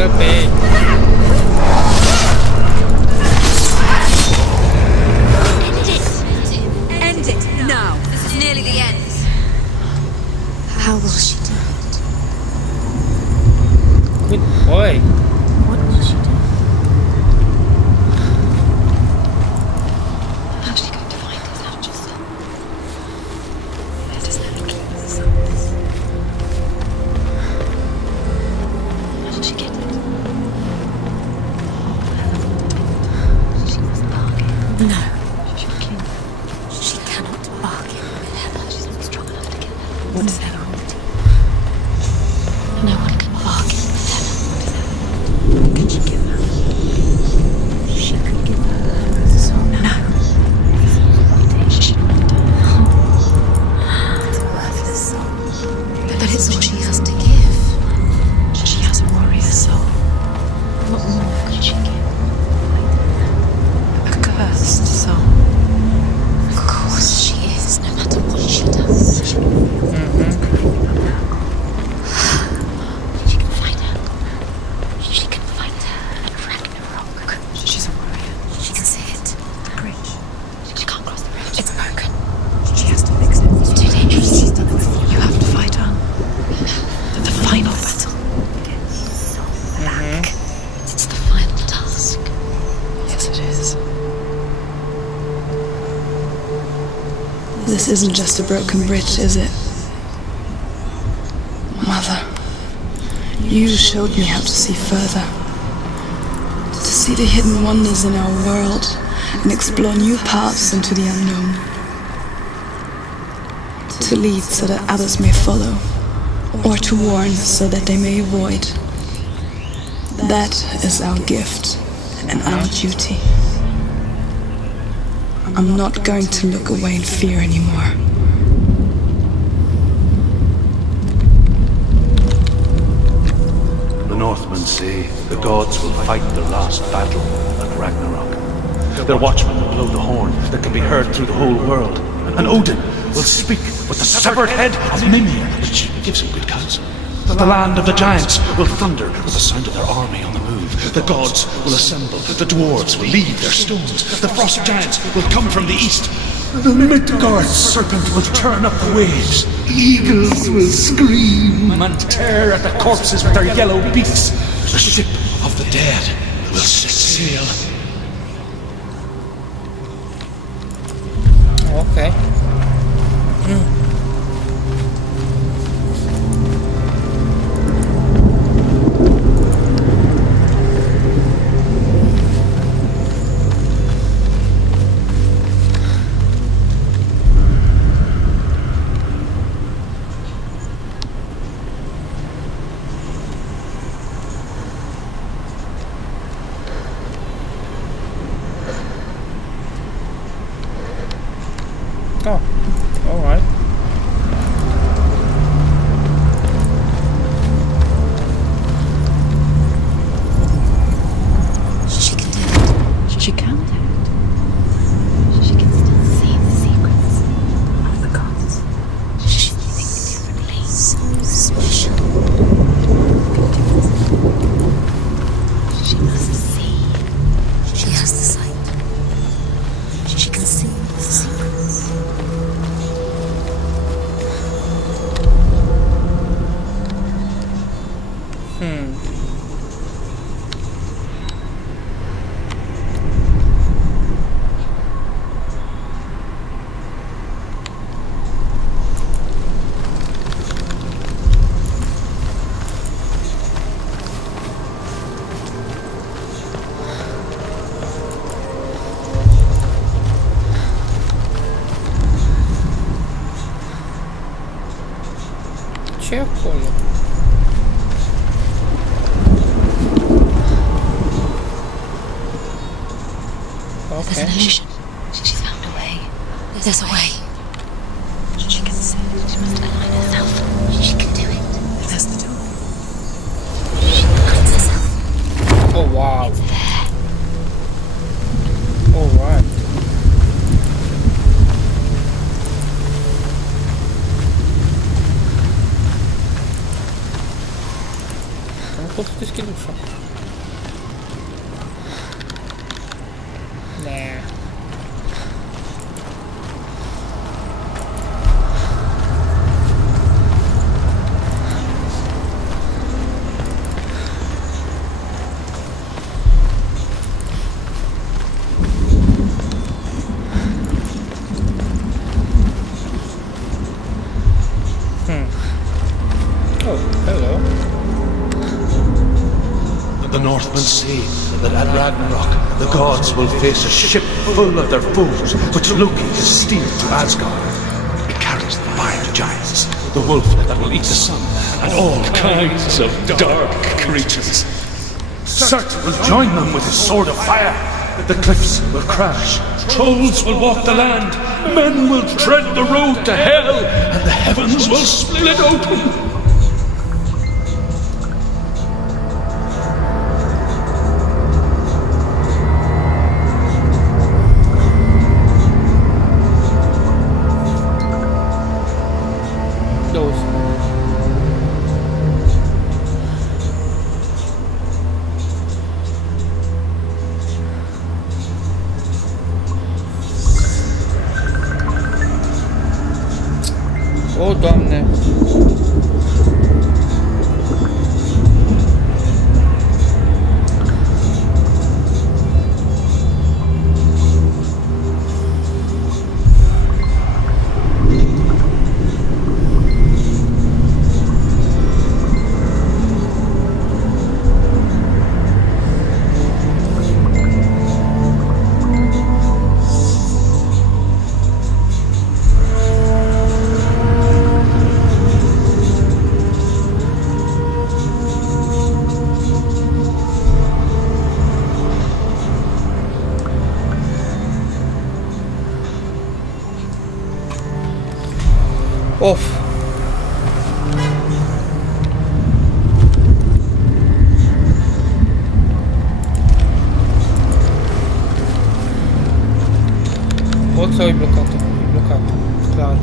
Hellblade. End it now. This is nearly the end. How will she do it? Good boy. What will she do? How's she going to find his actual son? Where does that keep the sons? How did she get it? She must bargain. No. She cannot bargain with Hella. She's not strong enough to kill her. What does Hella want? No one can bargain with Hella. What can she give her? She could give her a soul. No. She would die. It's a worthless soul. But it's all she has to give. She has a warrior soul. What more could she give? A cursed soul. Of course she is, no matter what she does. She can find her. She can find her at Ragnarok. She's a warrior. She can see it. The bridge. She can't cross the bridge. It's broken. She has to fix it. It's too dangerous. She's done it before. You have to fight on. The final battle. It's so black. It's the final task. Yes, it is. This isn't just a broken bridge, is it? Mother, you showed me how to see further. To see the hidden wonders in our world and explore new paths into the unknown. To lead so that others may follow, or to warn so that they may avoid. That is our gift and our duty. I'm not going to look away in fear anymore. The Northmen say the gods will fight their last battle at Ragnarok. Their watchmen will blow the horn that can be heard through the whole world. And Odin will speak with the severed head of Mimir, which gives him good counsel. The land of the giants will thunder with the sound of their army on the move. The gods will assemble. The dwarves will leave their stones. The frost giants will come from the east. The Midgard serpent will turn up the waves. Eagles will scream and tear at the corpses with their yellow beaks. The ship of the dead will set sail. Okay. Oh, alright. She can do it. She can. She can still see the secrets of the gods. She thinks differently. So special. She must see. She has the sight. She can see the secrets. Ce e acolo? There's an illusion. She's found a way. There's a way. She can see. She must align herself. She can do it. There's the door. She aligns herself. Oh wow. It's there. Alright. Am fost deschid ușa. Nah. The Northmen say that at Ragnarok the gods will face a ship full of their foes, which Loki has steered to Asgard. It carries the fire giants, the wolf that will eat the sun, and all kinds of dark creatures. Surt will join them with his sword of fire. The cliffs will crash, trolls will walk the land, men will tread the road to hell, and the heavens will split open. O, Doamne! Of. Pot sau e blocată? E blocată, clar.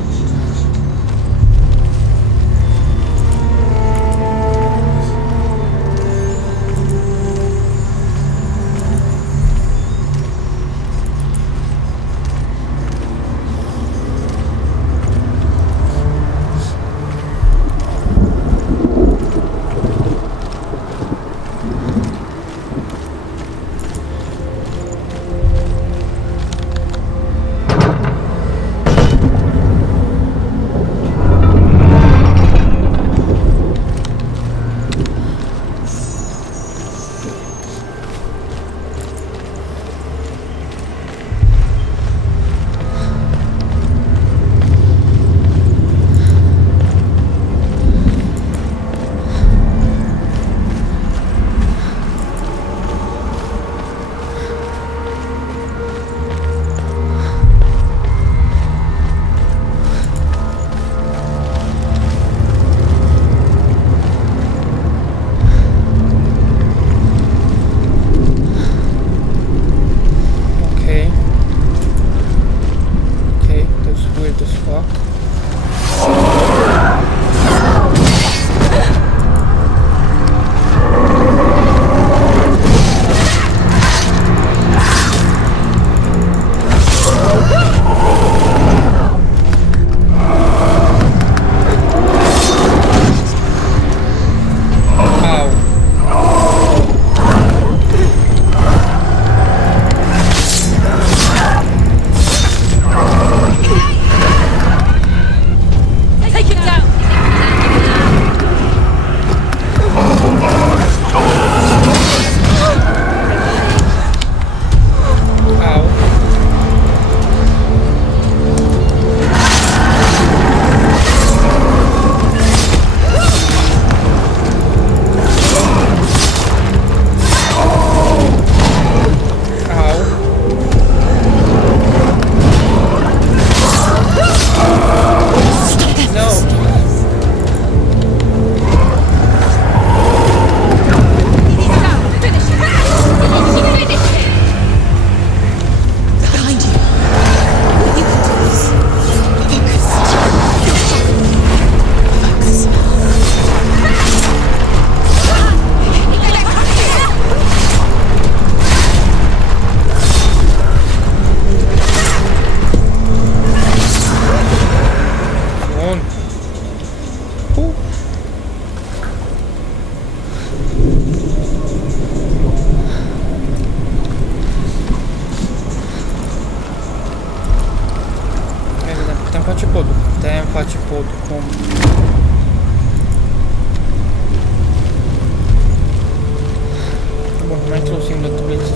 closing the doors.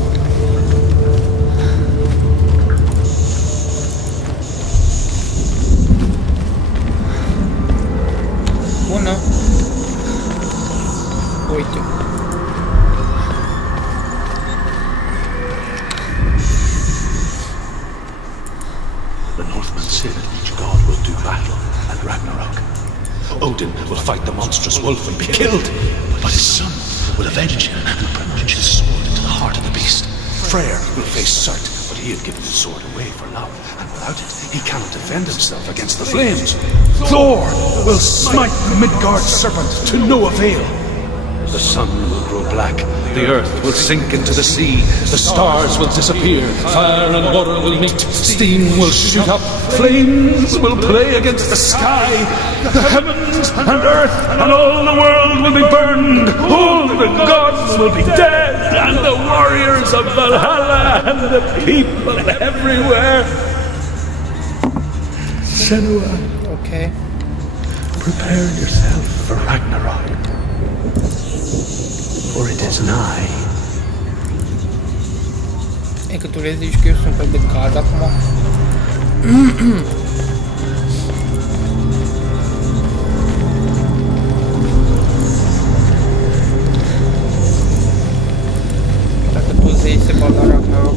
Bună! Uite. The Northmen say that each god will do battle at Ragnarok. Odin will fight the monstrous wolf and be killed, but his son will avenge him and plunge his sword into the heart of the beast. Freyr will face Surt, but he had given his sword away for love, and without it, he cannot defend himself against the flames. Thor will smite the Midgard serpent to no avail. The sun will grow black, the earth will sink into the sea, the stars will disappear, fire and water will meet, steam will shoot up, flames will play against the sky, the heavens and earth and all the world will be burned, all the gods will be dead, and the warriors of Valhalla and the people everywhere. Senua, Okay. prepare yourself for Ragnarok, for it is nigh. E că tu le zici că eu sunt pe de gard acum. Dacă tu zei se bat la Ragnarok.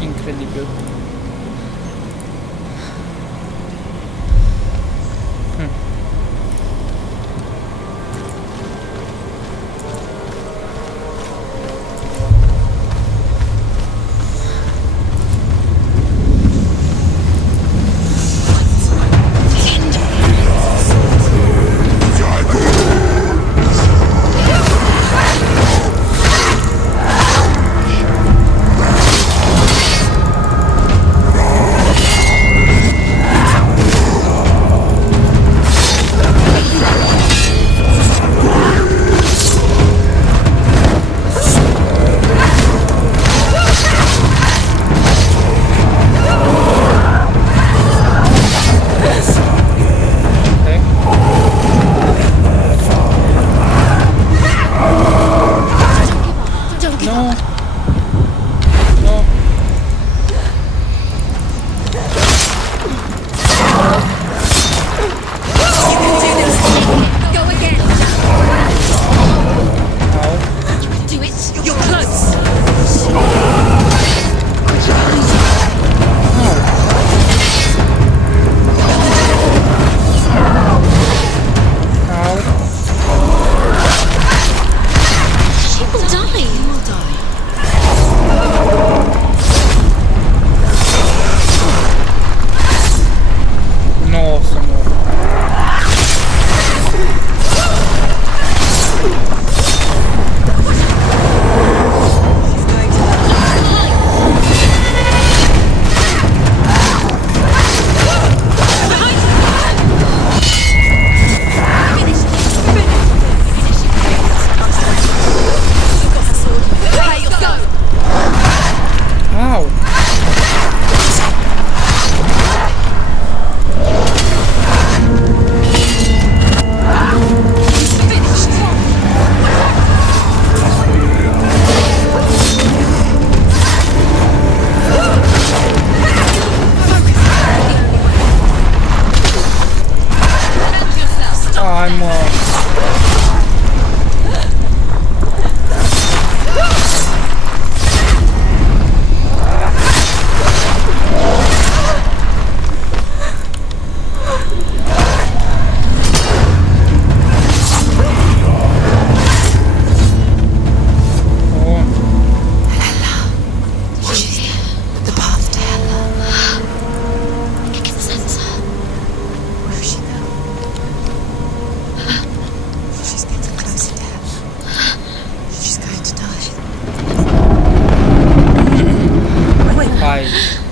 Incredibil.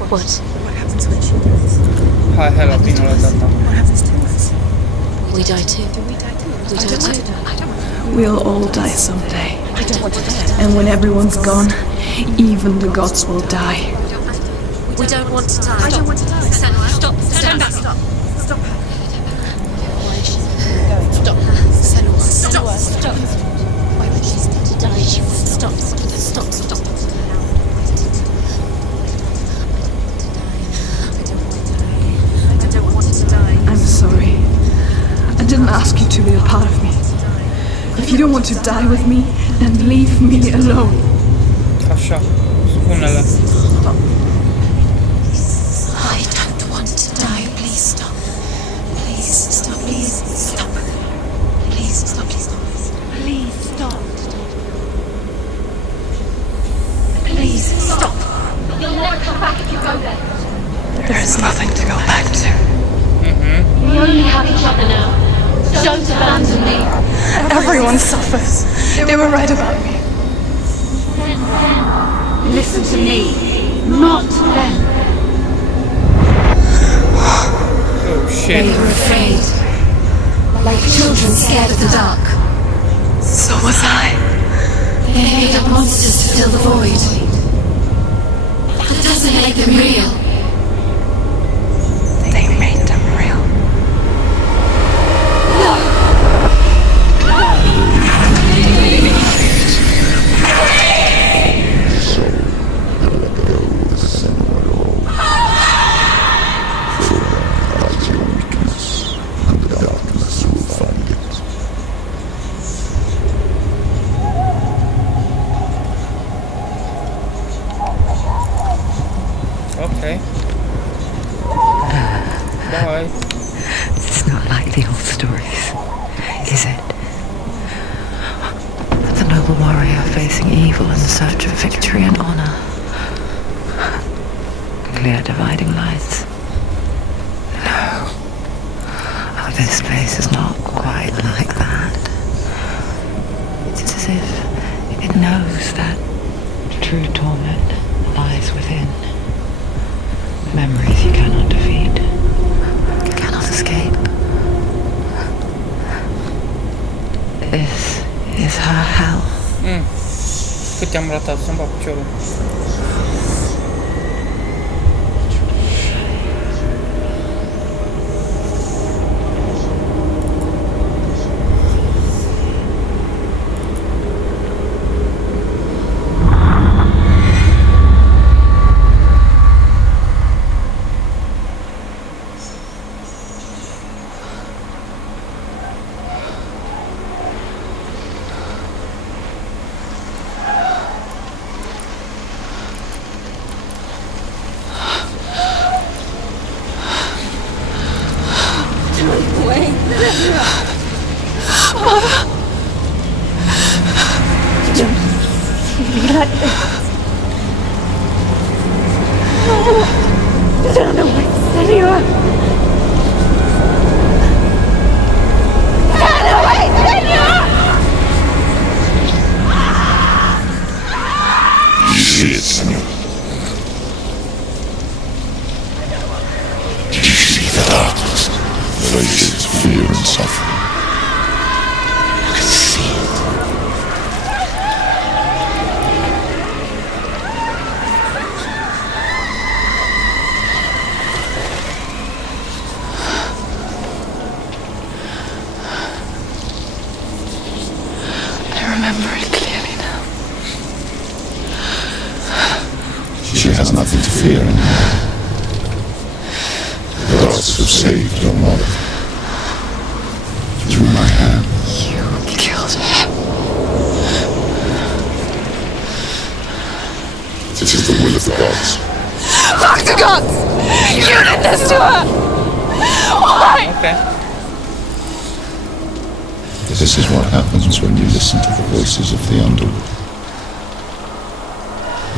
What? What happens when she dies? Hai jalapeno la tata. What happens to us? We die too. Do we die too? We die too. We'll all die someday. I don't want to die. And when everyone's gone, even the gods will die. We don't want to die. I don't want to die. Senua, stop. Stand back. Stop. Stop. Stop. Senua, Senua, stop. Why would she stop to die? She would stop. Stop. Stop. I don't want to die. I'm sorry. I didn't ask you to be a part of me. If you don't want to die with me, then leave me alone. Așa, spune-le. I don't want to die. Please stop. Please stop. Please stop. Please stop. Please stop. Please stop. Please stop. You'll never come back if you go there. There is nothing to go back to. We only have each other now. Don't abandon me. Everyone suffers. They were right about me. Listen to me, not them. Oh shit. They were afraid, like children scared of the dark. So was I. They made up monsters to fill the void. That doesn't make them real. They made them real. So, let go of the Senua law. Fight your weakness, and the darkness will find it. Okay. Bye. It's not like the old stories, is it? The noble warrior facing evil in search of victory and honor. Clear dividing lines. No. Oh, this place is not quite like that. It's as if it knows that true torment lies within. Memories you cannot defeat, cannot escape. This is her hell. Cât am ratat, să-mi bag piciorul. You see it, Senua? Do you see the darkness? Faces, fear and suffering. You can see it. I remember it clearly now. She has nothing to fear anymore. The gods have saved your mother. Through my hand. You killed her. This is the will of the gods. Fuck the gods! You did this to her! Why? Okay. This is what happens when you listen to the voices of the underworld.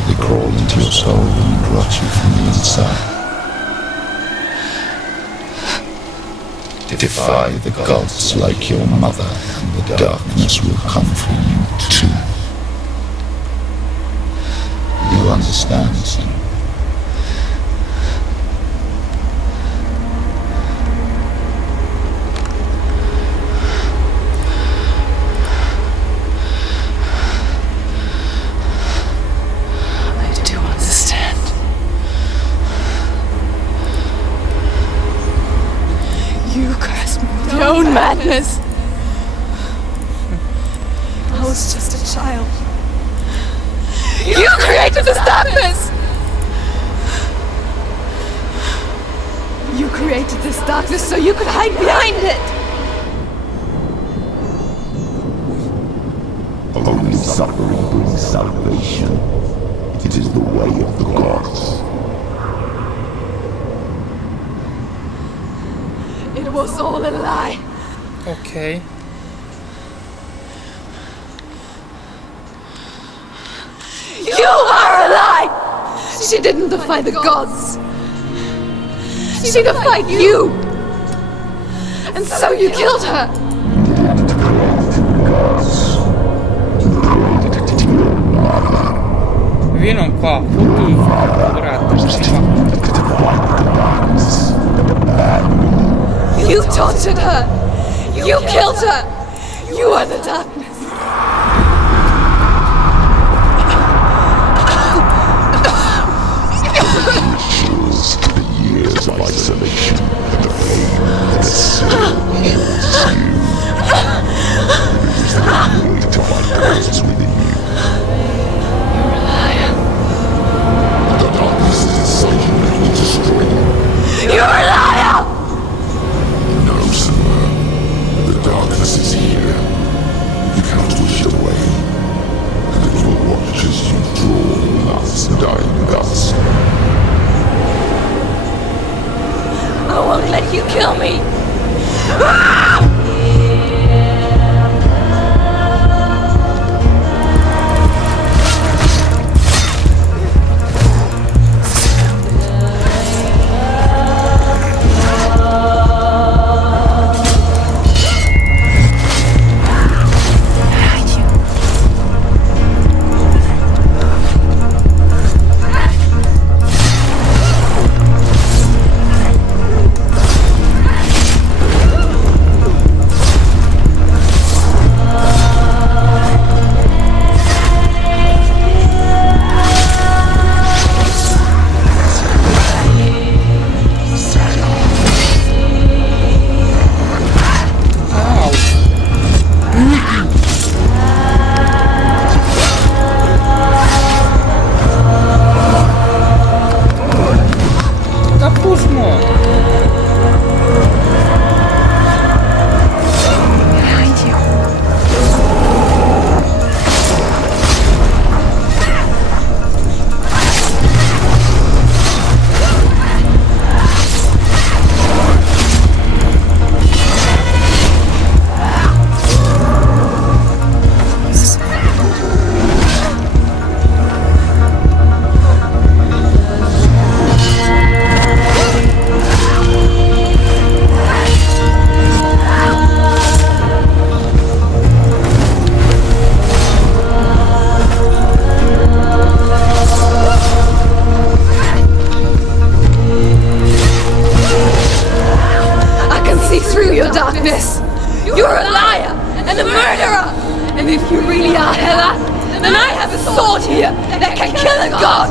They crawl into your soul and rot you from the inside. Defy the gods like your mother, and the darkness will come for you too. You understand, son? darkness. I was just a child. You created this darkness! You created this darkness so you could hide behind it! Only suffering brings salvation. It is the way of the gods. It was all a lie. Okay. You are a lie! She didn't defy the gods. She defied you! And so you killed her! Vino qua, fottuto, You tortured her! You killed her! You are the darkness! The years of isolation, the flame that still haunts you. It is the weight of our gods within you. You're a liar. The darkness is inside you and will destroy you. You're a liar! No, Senua. The darkness is here. You cannot wish it away. And it will watch as you draw the last dying guts. I won't let you kill me! You're a liar and a murderer! And if you really are Hela, then I have a sword here that can kill a god!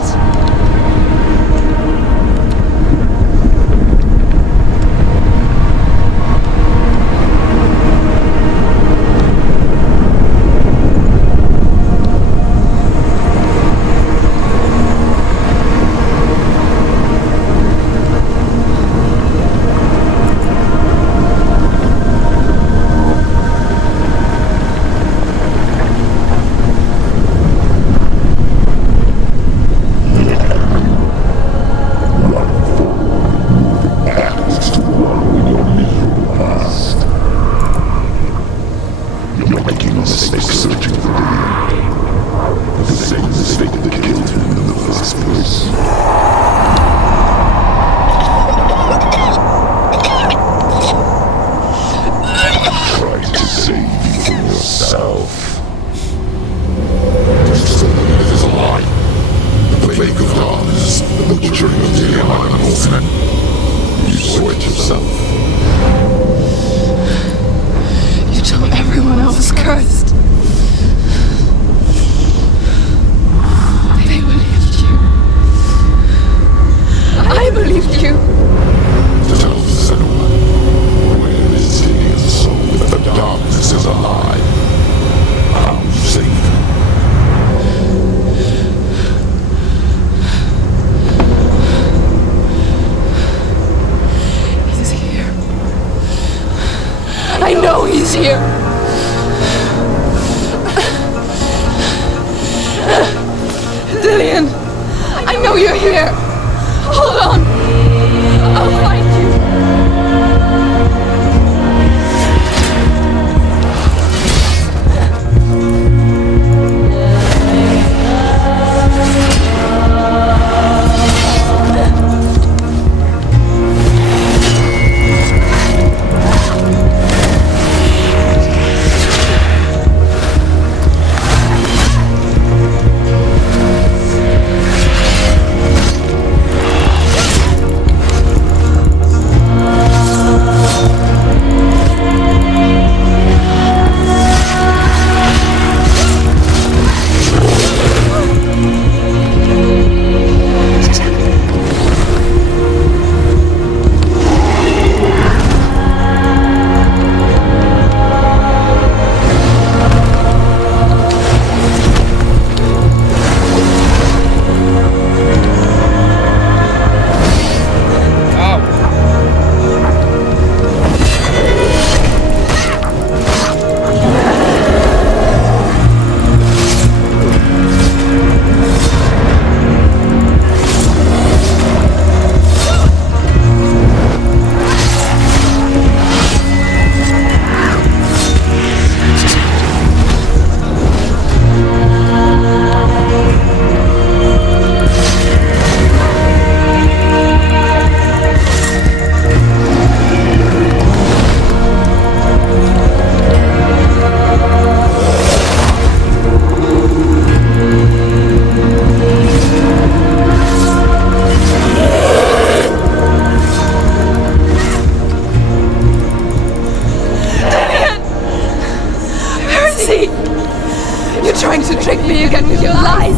to trick me again with your lies.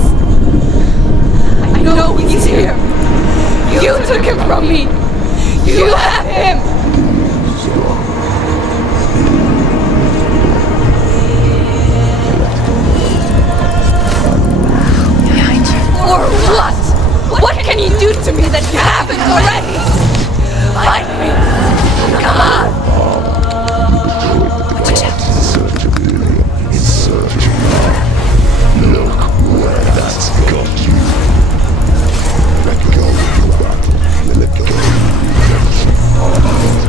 I know he's here. You took him from me. You have him. Behind you. Or what? What can you do to me that you haven't already? Fight me! Come on! Watch out. Look where that's got you. Let go of the battle. Let go.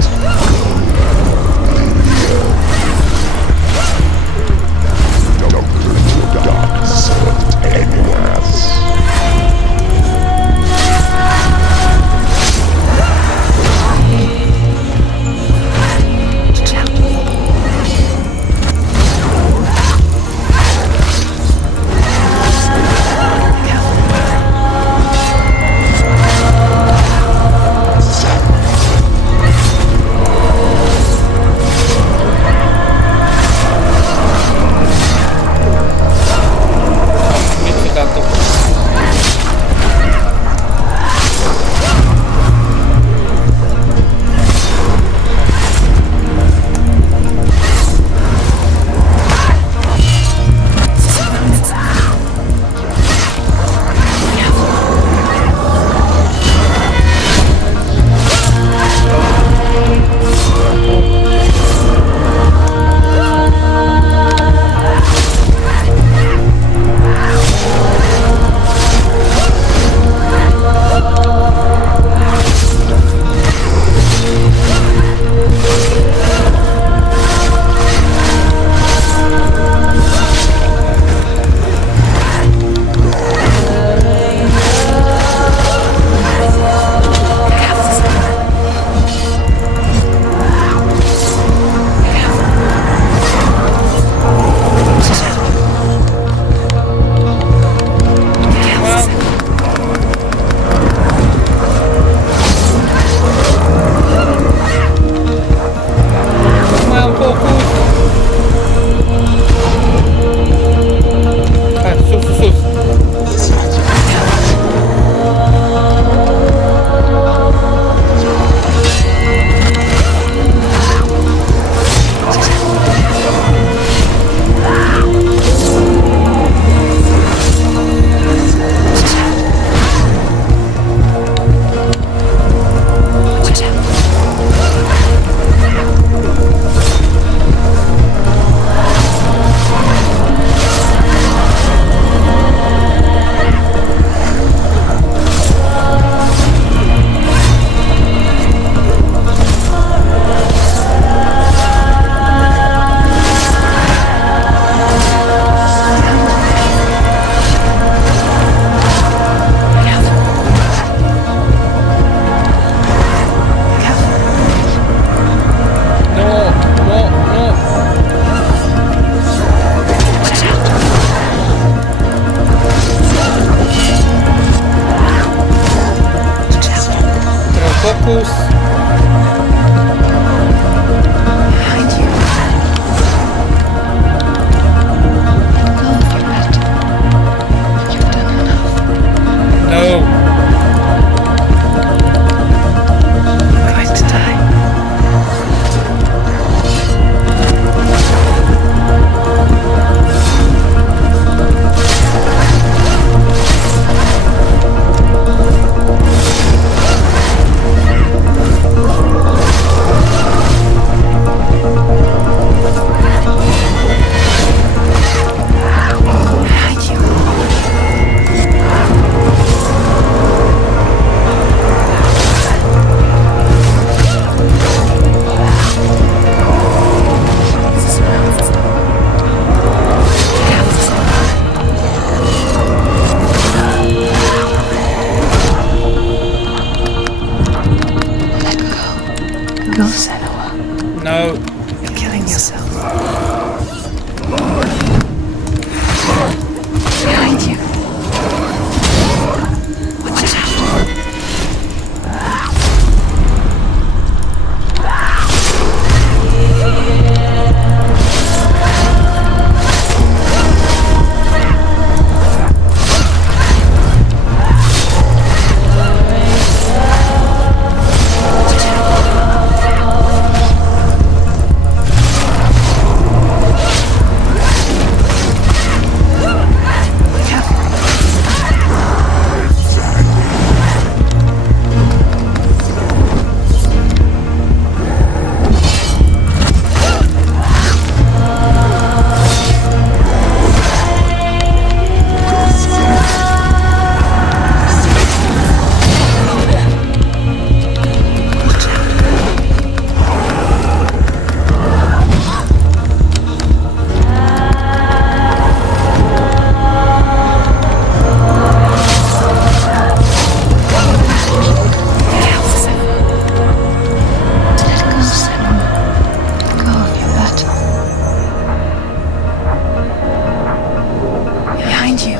behind you.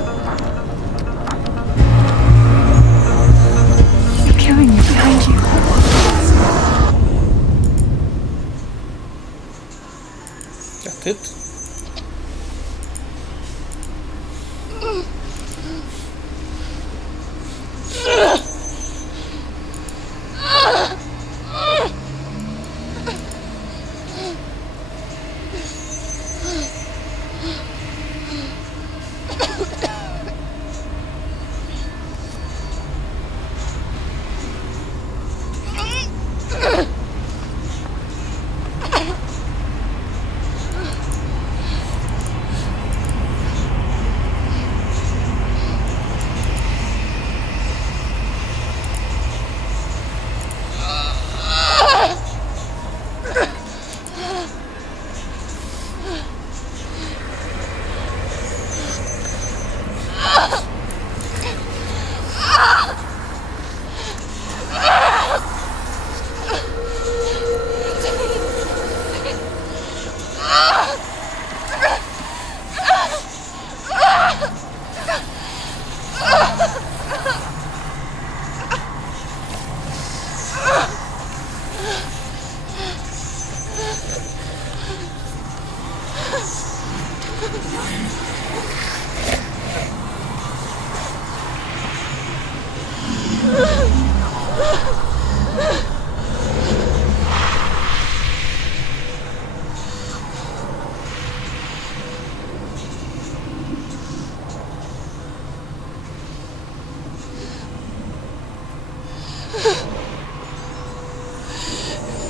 You're killing me behind you. Atât?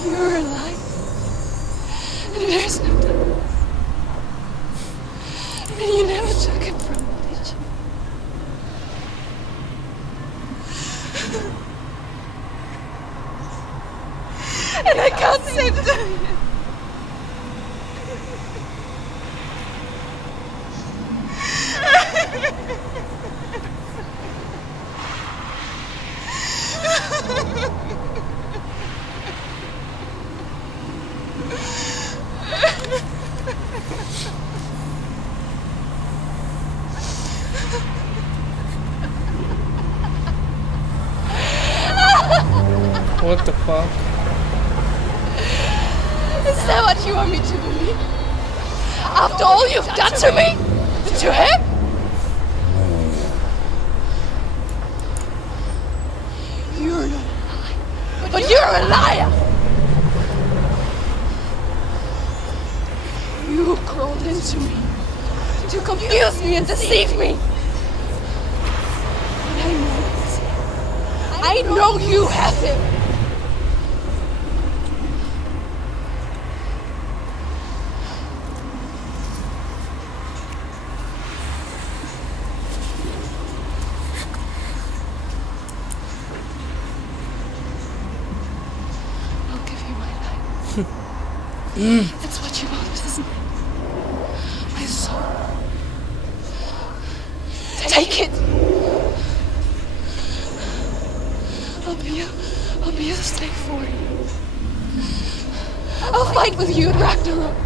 You're alive. And there's no doubt. And you never took it from me, did you? And I can't save them. What the fuck? Is that what you want me to believe? After all you've done to me? To him? You're not a liar. But you're a liar! You crawled into me to confuse me and deceive me. But I know this. I know you have him. I'll give you my life. That's what you want, isn't it? My soul. Take it. I'll be a slave for you. I'll fight with you at Ragnarok.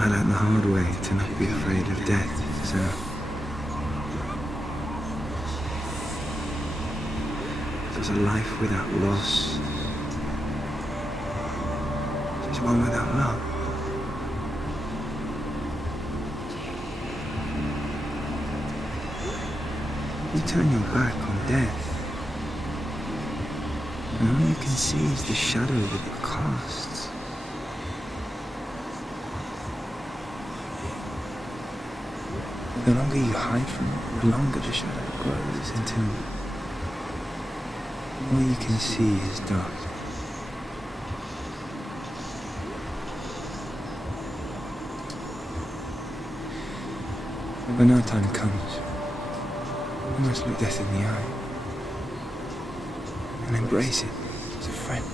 I learned the hard way to not be afraid of death, so... Because a life without loss is one without love. You turn your back on death, and all you can see is the shadow that it casts. The longer you hide from it, the longer the shadow grows until all you can see is dark. When our time comes, we must look death in the eye and embrace it as a friend.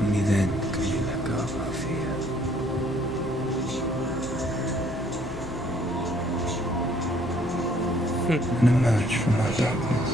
Only then can we let go of our fear. And emerge from our darkness.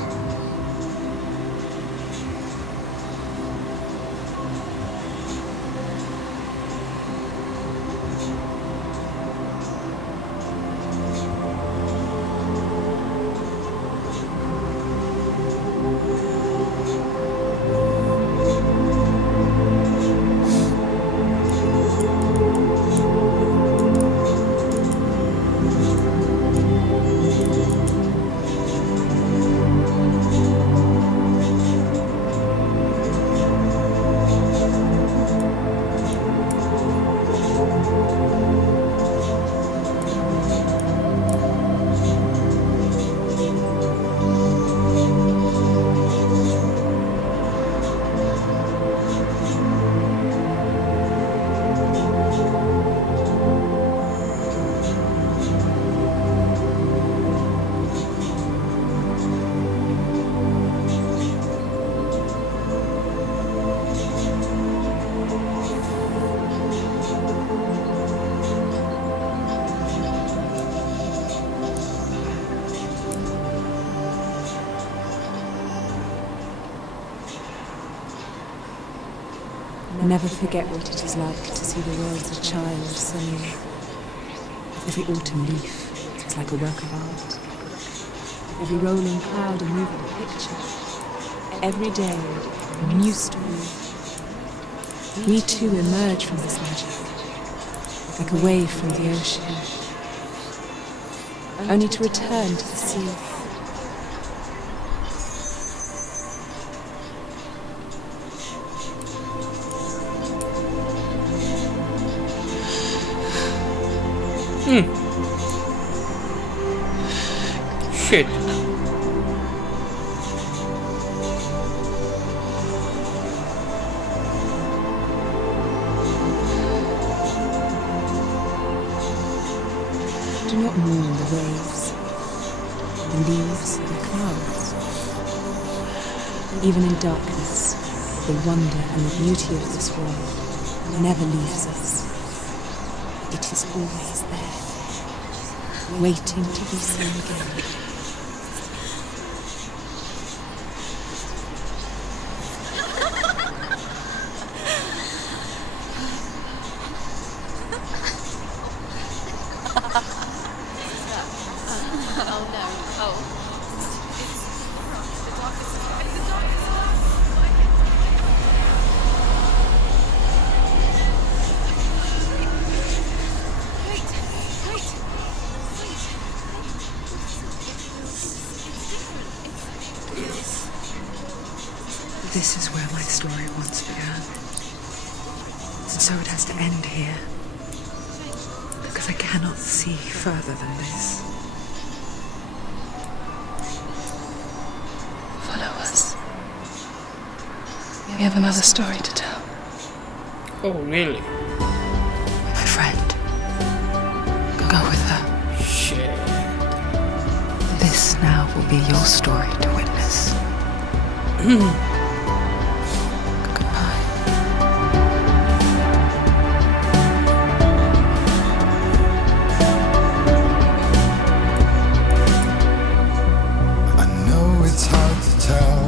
Never forget what it is like to see the world as a child, Senua. Every autumn leaf is like a work of art. Every rolling cloud a moving picture. Every day a new story. We too emerge from this magic, like a wave from the ocean, only to return to the sea. Shit. Do not mourn the waves, the leaves, the clouds. Even in darkness, the wonder and the beauty of this world never leaves us. It is always there, waiting to be seen again. This is where my story once began. And so it has to end here. Because I cannot see further than this. Follow us. We have another story to tell. Oh, really? My friend. Go with her. Shit. This now will be your story to witness. It's hard to tell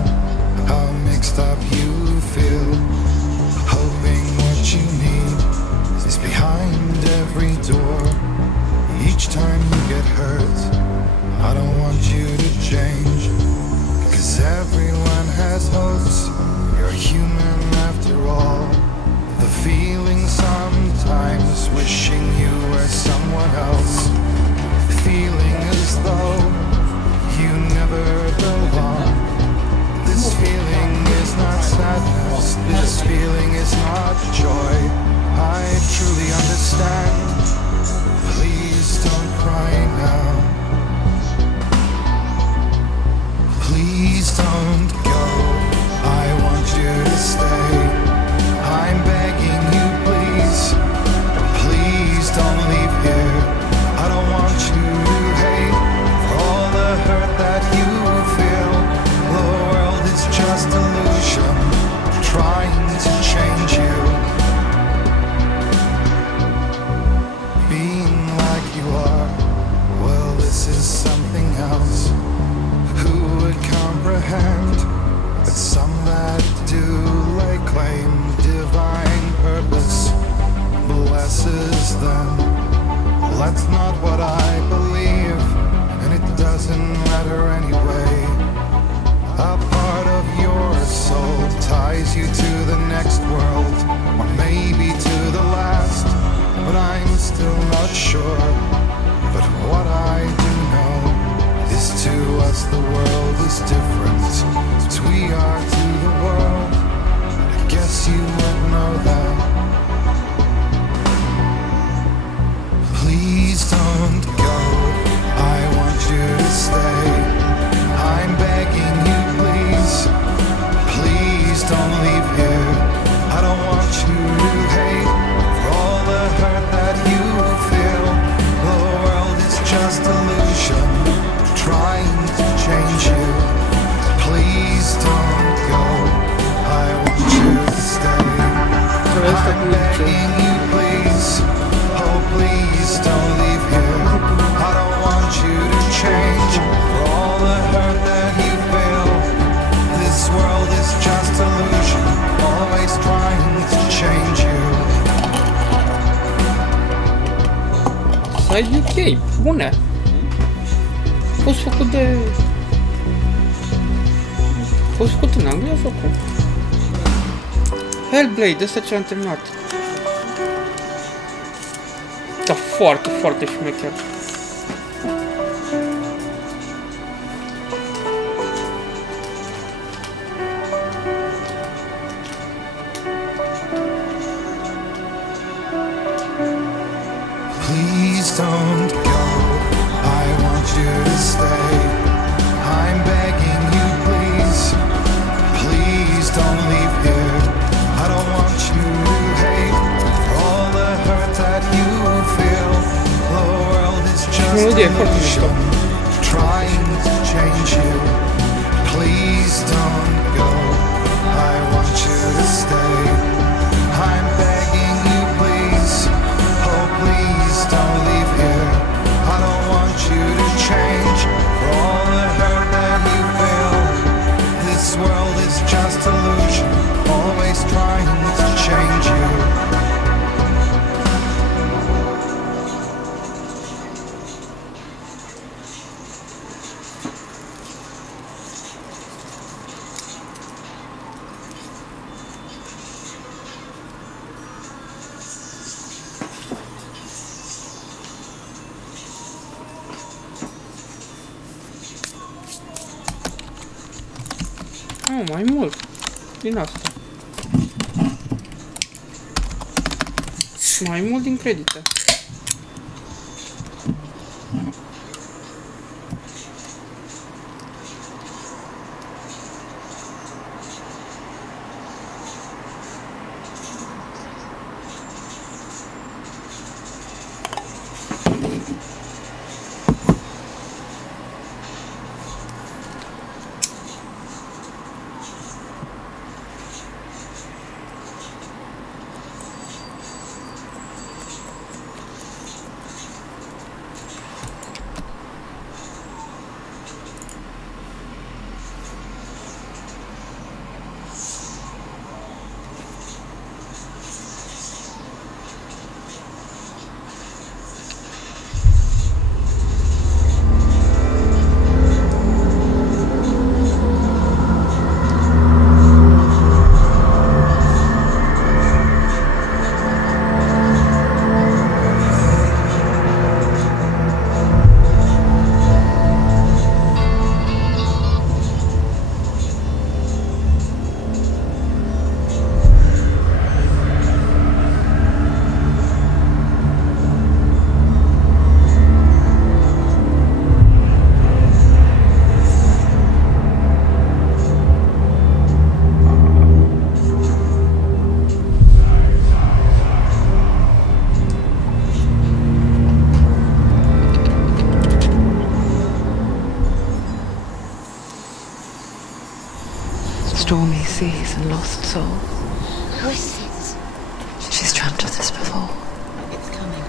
how mixed up you feel every door. Each time you get hurt, I don't want you to change, 'cause everyone has hopes. You're human after all. The feeling sometimes wishing you were someone else, feeling as though you never belong. This feeling is not sadness, this feeling is not joy. I truly understand. Please don't cry now. Please don't go. I want you to stay. I'm begging you, please. Please don't leave here. I don't want you to hate for all the hurt that you feel. The world is just illusion, trying to change you. Being like you are, well, this is something else. Who would comprehend that some that do lay claim divine purpose blesses them? That's not what I believe, and it doesn't matter anyway. A part of your soul ties you to the next world, or maybe to the last, but I'm still not sure. But what I do know is, to us the world is different, as we are to the world. I guess you would know that. Please don't go. I want you to stay. I'm begging you, please. Please don't leave here. I don't want you to hate for all the hurt that you feel. The world is just illusion, trying to change you. Please don't go. I want you to stay. I'm begging you, please. Oh, please don't leave here. I don't want you to change for all the hurt that you feel. This world is just illusion, always trying to change you. Side UK, bune. Fost făcut de... Fost făcut în Anglia sau cum? Hellblade, ăsta ce am terminat. Da, foarte, foarte șmecher. Please don't go. I want you to stay. I'm begging you, please. Please don't leave here. I don't want you to hate for all the hurt that you feel. The world is just illusion, trying to change you. Please don't go. I want you to stay. I'm begging you, please. Oh, please don't leave here. I don't want you to change for all the hurt that you feel. This world is just illusion, always trying to change you. Oh, mai mult din asta. Mai mult din credite. memories and lost souls. Who is it? She's dreamt of this before. It's coming.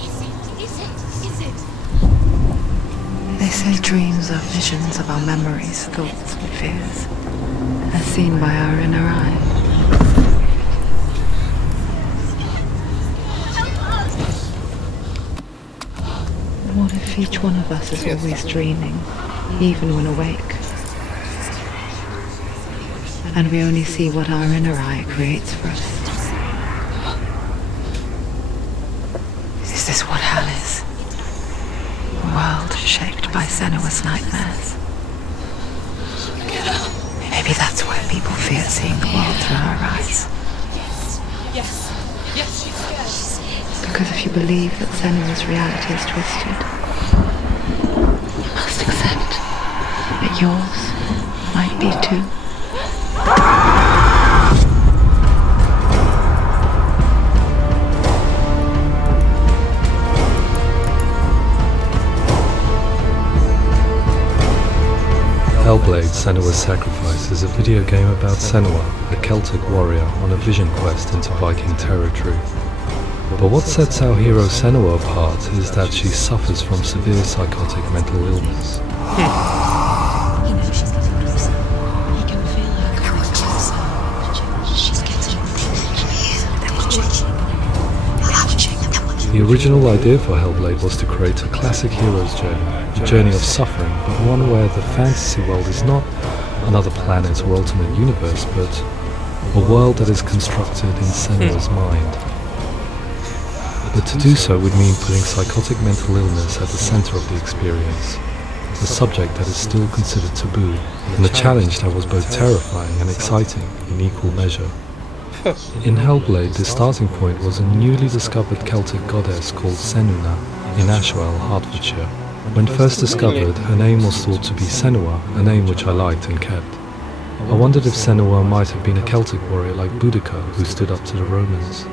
Is it? They say dreams are visions of our memories, thoughts and fears, as seen by our inner eye. What if each one of us is always dreaming, even when awake? And we only see what our inner eye creates for us. Is this what hell is? A world shaped by Senua's nightmares. Maybe that's why people fear seeing the world through our eyes. Yes, she's scared. Because if you believe that Senua's reality is twisted, you must accept that yours might be too. Hellblade: Senua's Sacrifice is a video game about Senua, a Celtic warrior on a vision quest into Viking territory. But what sets our hero Senua apart is that she suffers from severe psychotic mental illness. He knows she's getting closer. He can feel her coming closer. She's getting closer. The original idea for Hellblade was to create a classic hero's journey, a journey of suffering, but one where the fantasy world is not another planet or alternate universe, but a world that is constructed in Senua's mind. But to do so would mean putting psychotic mental illness at the center of the experience, a subject that is still considered taboo, and a challenge that was both terrifying and exciting in equal measure. In Hellblade, the starting point was a newly discovered Celtic goddess called Senua in Ashwell, Hertfordshire. When first discovered, her name was thought to be Senua, a name which I liked and kept. I wondered if Senua might have been a Celtic warrior like Boudica, who stood up to the Romans.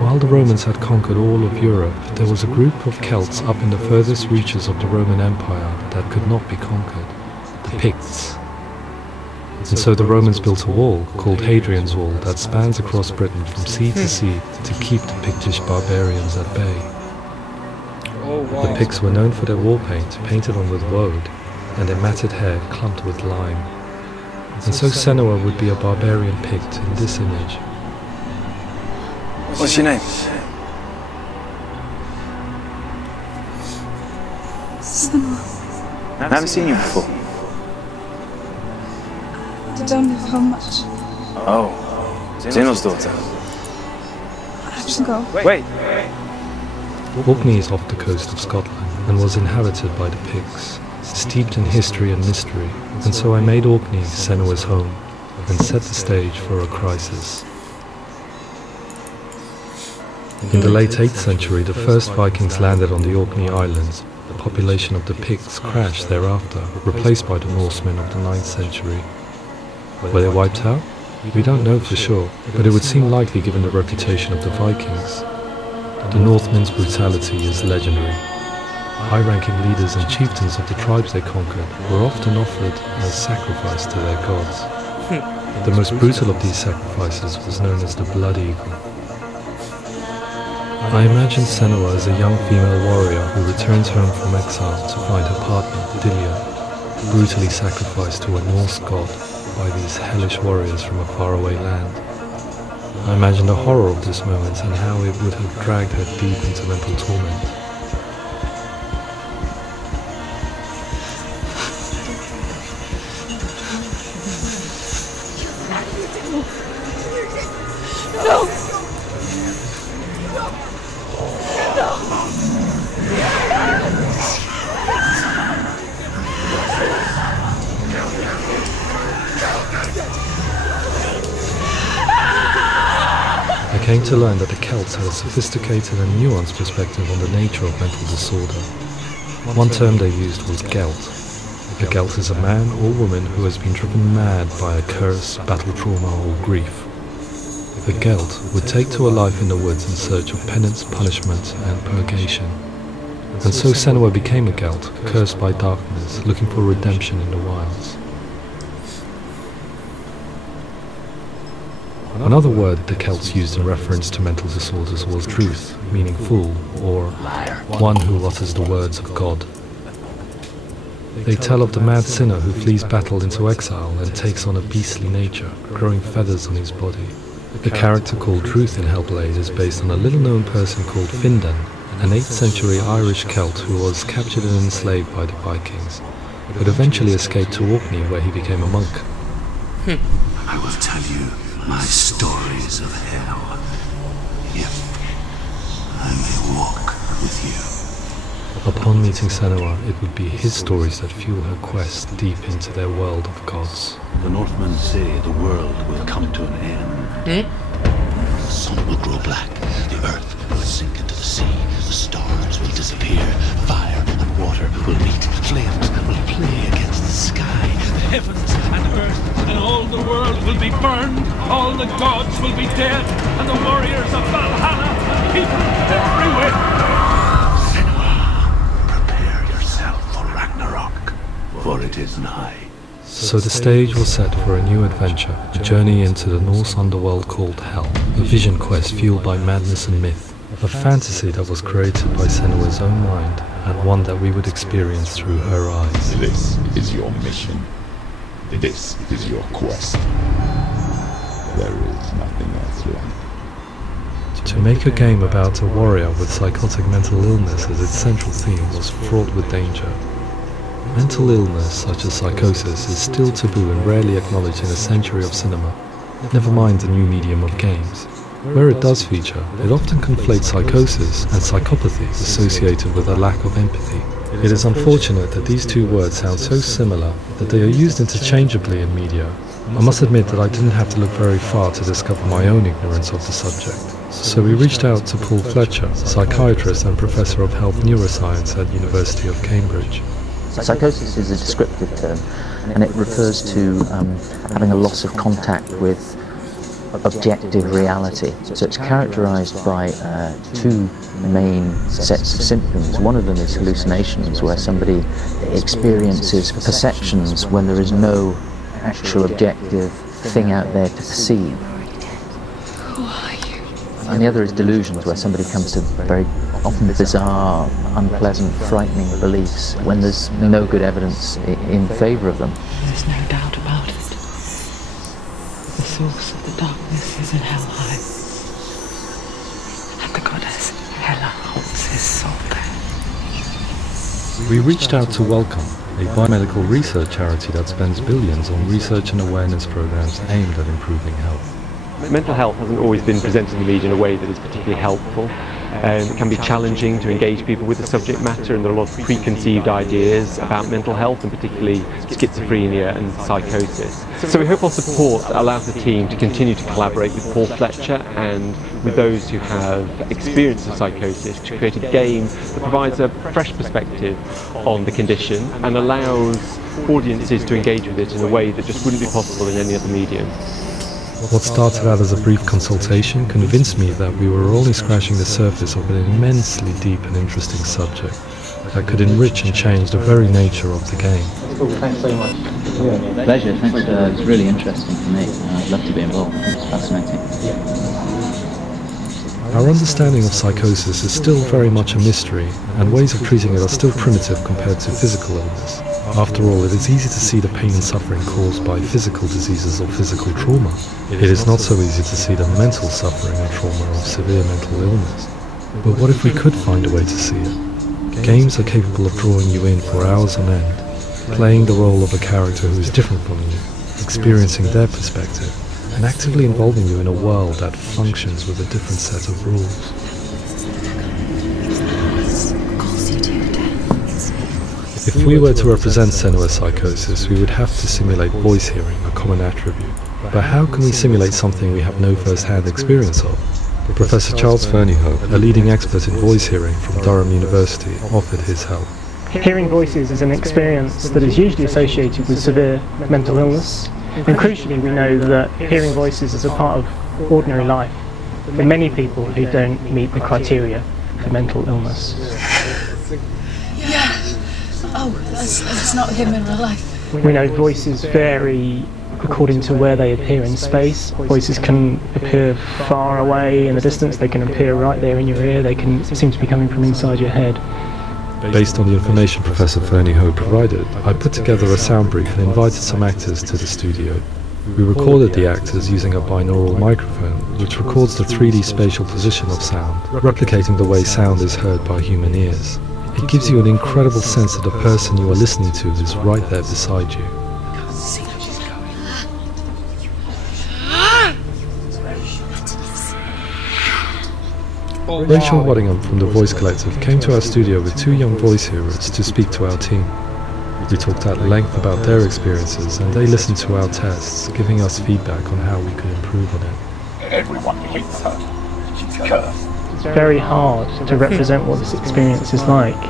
While the Romans had conquered all of Europe, there was a group of Celts up in the furthest reaches of the Roman Empire that could not be conquered, the Picts. And so the Romans built a wall, called Hadrian's Wall, that spans across Britain from sea to sea to keep the Pictish barbarians at bay. The Picts were known for their war paint, painted on with woad, and their matted hair clumped with lime. And so Senua would be a barbarian Pict in this image. What's your name? Senua. I haven't seen you before. I don't know how much. Oh, Zeno's daughter. I have to go. Wait. Orkney is off the coast of Scotland and was inhabited by the Picts, steeped in history and mystery, and so I made Orkney Senua's home and set the stage for a crisis. In the late 8th century, the first Vikings landed on the Orkney Islands. The population of the Picts crashed thereafter, replaced by the Norsemen of the 9th century. Were they wiped out? We don't know for sure, but it would seem likely given the reputation of the Vikings. The Northmen's brutality is legendary. High-ranking leaders and chieftains of the tribes they conquered were often offered as sacrifice to their gods. The most brutal of these sacrifices was known as the Blood Eagle. I imagine Senua as a young female warrior who returns home from exile to find her partner, Dillia, brutally sacrificed to a Norse god by these hellish warriors from a faraway land. I imagine the horror of this moment and how it would have dragged her deep into mental torment. I came to learn that the Celts had a sophisticated and nuanced perspective on the nature of mental disorder. One term they used was Gelt. A Gelt is a man or woman who has been driven mad by a curse, battle trauma or grief. The Gelt would take to a life in the woods in search of penance, punishment and purgation. And so Senua became a Gelt, cursed by darkness, looking for redemption in the wilds. Another word the Celts used in reference to mental disorders was truth, meaning fool, or one who utters the words of God. They tell of the mad sinner who flees battle into exile and takes on a beastly nature, growing feathers on his body. The character called Truth in Hellblade is based on a little-known person called Findan, an 8th century Irish Celt who was captured and enslaved by the Vikings, but eventually escaped to Orkney where he became a monk. I will tell you my stories of hell, if I may walk with you. Upon meeting Senua, it would be his stories that fuel her quest deep into their world of gods. The Northmen say the world will come to an end. The sun will grow black, the earth will sink into the sea, the stars will disappear, fire and water will meet, flames will play against the sky, the heavens and earth and all the world will be burned, all the gods will be dead, and the warriors of Valhalla and people everywhere. Senua, prepare yourself for Ragnarok, for it is nigh. So the stage was set for a new adventure, a journey into the Norse underworld called Hell, a vision quest fueled by madness and myth, a fantasy that was created by Senua's own mind, and one that we would experience through her eyes. This is your mission. This is your quest. There is nothing else left. To make a game about a warrior with psychotic mental illness as its central theme was fraught with danger. Mental illness, such as psychosis, is still taboo and rarely acknowledged in a century of cinema, never mind the new medium of games. Where it does feature, it often conflates psychosis and psychopathy associated with a lack of empathy. It is unfortunate that these two words sound so similar that they are used interchangeably in media. I must admit that I didn't have to look very far to discover my own ignorance of the subject. So we reached out to Paul Fletcher, psychiatrist and professor of health neuroscience at University of Cambridge. Psychosis is a descriptive term, and it refers to having a loss of contact with objective reality. So it's characterized by two main sets of symptoms. One of them is hallucinations, where somebody experiences perceptions when there is no actual objective thing out there to perceive. Who are you? And the other is delusions, where somebody comes to very often bizarre, unpleasant, frightening beliefs when there's no good evidence in favour of them. There's no doubt about it. The source of the darkness is in Helheim. And the goddess Hela holds his soul there. We reached out to Welcome, a biomedical research charity that spends billions on research and awareness programs aimed at improving health. Mental health hasn't always been presented in the media in a way that is particularly helpful. It can be challenging to engage people with the subject matter, and there are a lot of preconceived ideas about mental health, and particularly schizophrenia and psychosis. So we hope our support allows the team to continue to collaborate with Paul Fletcher and with those who have experience of psychosis to create a game that provides a fresh perspective on the condition and allows audiences to engage with it in a way that just wouldn't be possible in any other medium. What started out as a brief consultation convinced me that we were only scratching the surface of an immensely deep and interesting subject that could enrich and change the very nature of the game. Thanks so much. Pleasure, thanks. It's really interesting for me. I'd love to be involved. It's fascinating. Our understanding of psychosis is still very much a mystery, and ways of treating it are still primitive compared to physical illness. After all, it is easy to see the pain and suffering caused by physical diseases or physical trauma. It is not so easy to see the mental suffering and trauma of severe mental illness. But what if we could find a way to see it? Games are capable of drawing you in for hours on end, playing the role of a character who is different from you, experiencing their perspective, and actively involving you in a world that functions with a different set of rules. If we were to represent Senua's psychosis, we would have to simulate voice hearing, a common attribute. But how can we simulate something we have no first-hand experience of? Professor Charles Fernyhope, a leading expert in voice hearing from Durham University, offered his help. Hearing voices is an experience that is usually associated with severe mental illness. And crucially, we know that hearing voices is a part of ordinary life for many people who don't meet the criteria for mental illness. Yeah. Oh, that's not him in real life. We know voices vary according to where they appear in space. Voices can appear far away in the distance, they can appear right there in your ear, they can seem to be coming from inside your head. Based on the information Professor Fernie Ho provided, I put together a sound brief and invited some actors to the studio. We recorded the actors using a binaural microphone, which records the 3D spatial position of sound, replicating the way sound is heard by human ears. It gives you an incredible sense that the person you are listening to is right there beside you. Rachel Waddingham from the Voice Collective came to our studio with 2 young voice hearers to speak to our team. We talked at length about their experiences and they listened to our tests, giving us feedback on how we could improve on it. Everyone hates her. She's cursed. It's very hard to represent what this experience is like,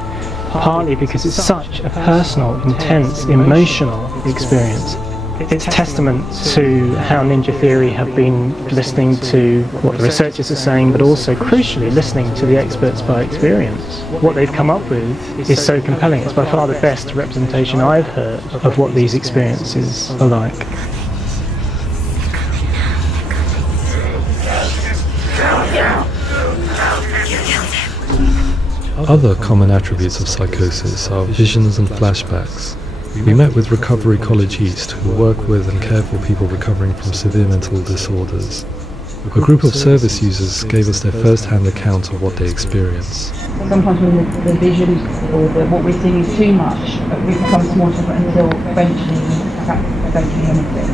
partly because it's such a personal, intense, emotional experience. It's testament to how Ninja Theory have been listening to what the researchers are saying, but also crucially listening to the experts by experience. What they've come up with is so compelling. It's by far the best representation I've heard of what these experiences are like. Other common attributes of psychosis are visions and flashbacks. We met with Recovery College East, who work with and care for people recovering from severe mental disorders. A group of service users gave us their first-hand account of what they experience. Sometimes when the vision or what we're seeing is too much, we become more until eventually we don't see anything.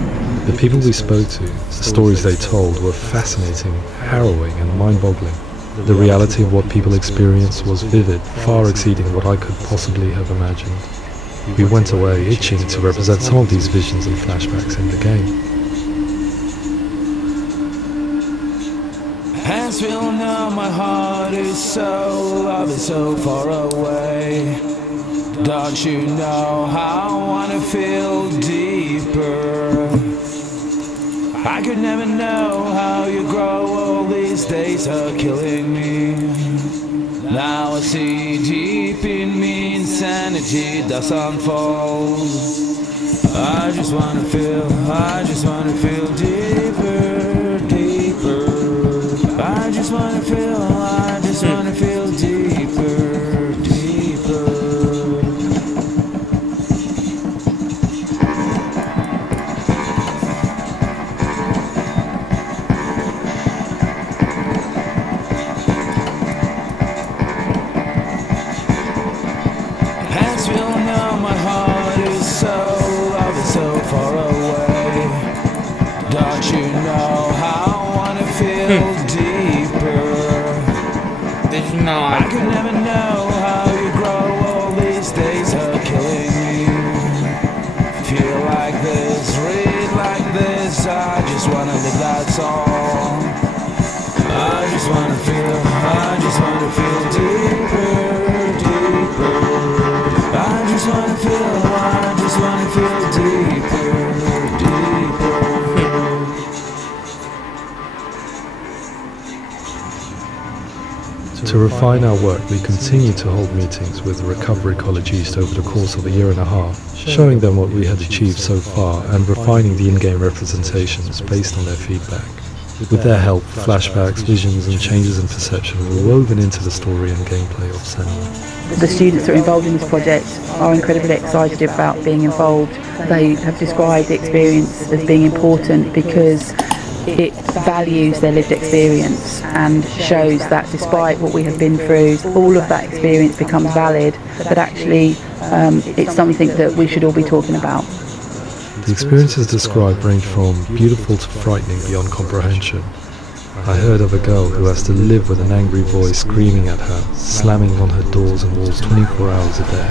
The people we spoke to, the stories they told were fascinating, harrowing and mind-boggling. The reality of what people experienced was vivid, far exceeding what I could possibly have imagined. We went away itching to represent some of these visions and flashbacks in the game. Hands will know my heart is so, love is so far away. Don't you know how I wanna feel deeper? I could never know how you grow, all these days are killing me. Now I see deep in me, insanity does unfold. I just wanna feel deeper, deeper. I just wanna feel deeper, deeper. I could never know how you grow, all these days are killing me. Feel like this, read like this, I just wanna live, that's all. I just wanna feel deeper, deeper. I just wanna feel deeper, deeper. To refine our work, we continue to hold meetings with Recovery College East over the course of a year and a half, showing them what we had achieved so far and refining the in-game representations based on their feedback. With their help, flashbacks, visions and changes in perception were woven into the story and gameplay of Senua. The students that are involved in this project are incredibly excited about being involved. They have described the experience as being important because it values their lived experience and shows that despite what we have been through, all of that experience becomes valid, but actually it's something that we should all be talking about. The experiences described range from beautiful to frightening beyond comprehension. I heard of a girl who has to live with an angry voice screaming at her, slamming on her doors and walls 24 hours a day.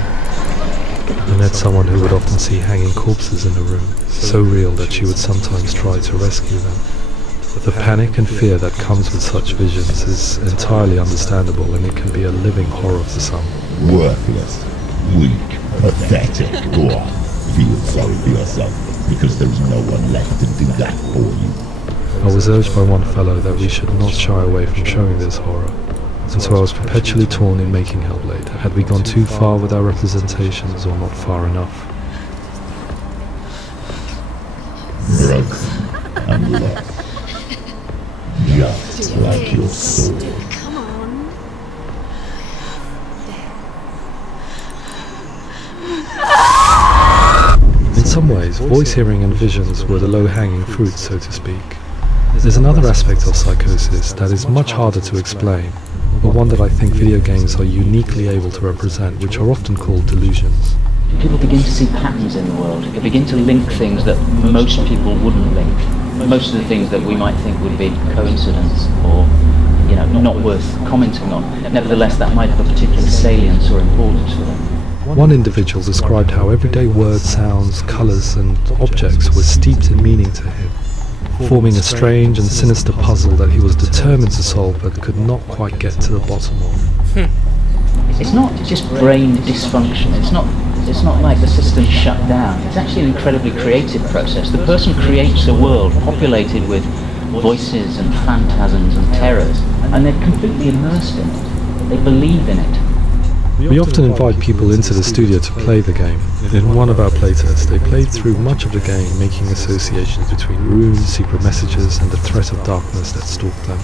I met someone who would often see hanging corpses in the room, so real that she would sometimes try to rescue them. But the panic and fear that comes with such visions is entirely understandable, and it can be a living horror for some. Worthless, weak, pathetic. Go on, feel sorry for yourself, because there is no one left to do that for you. I was urged by one fellow that we should not shy away from showing this horror, and so I was perpetually torn in making Hellblade. Had we gone too far with our representations or not far enough? broken and lost. Just like your soul. Come on. In some ways, voice hearing and visions were the low-hanging fruit, so to speak. There's another aspect of psychosis that is much harder to explain, but one that I think video games are uniquely able to represent, which are often called delusions. People begin to see patterns in the world. They begin to link things that most people wouldn't link. Most of the things that we might think would be coincidence or, not worth commenting on. Nevertheless, that might have a particular salience or importance for them. One individual described how everyday words, sounds, colours and objects were steeped in meaning to him, forming a strange and sinister puzzle that he was determined to solve but could not quite get to the bottom of. It's not just brain dysfunction, it's not like the system shut down. It's actually an incredibly creative process. The person creates a world populated with voices and phantasms and terrors, and they're completely immersed in it. They believe in it. We often invite people into the studio to play the game. In one of our playtests, they played through much of the game, making associations between runes, secret messages, and the threat of darkness that stalked them.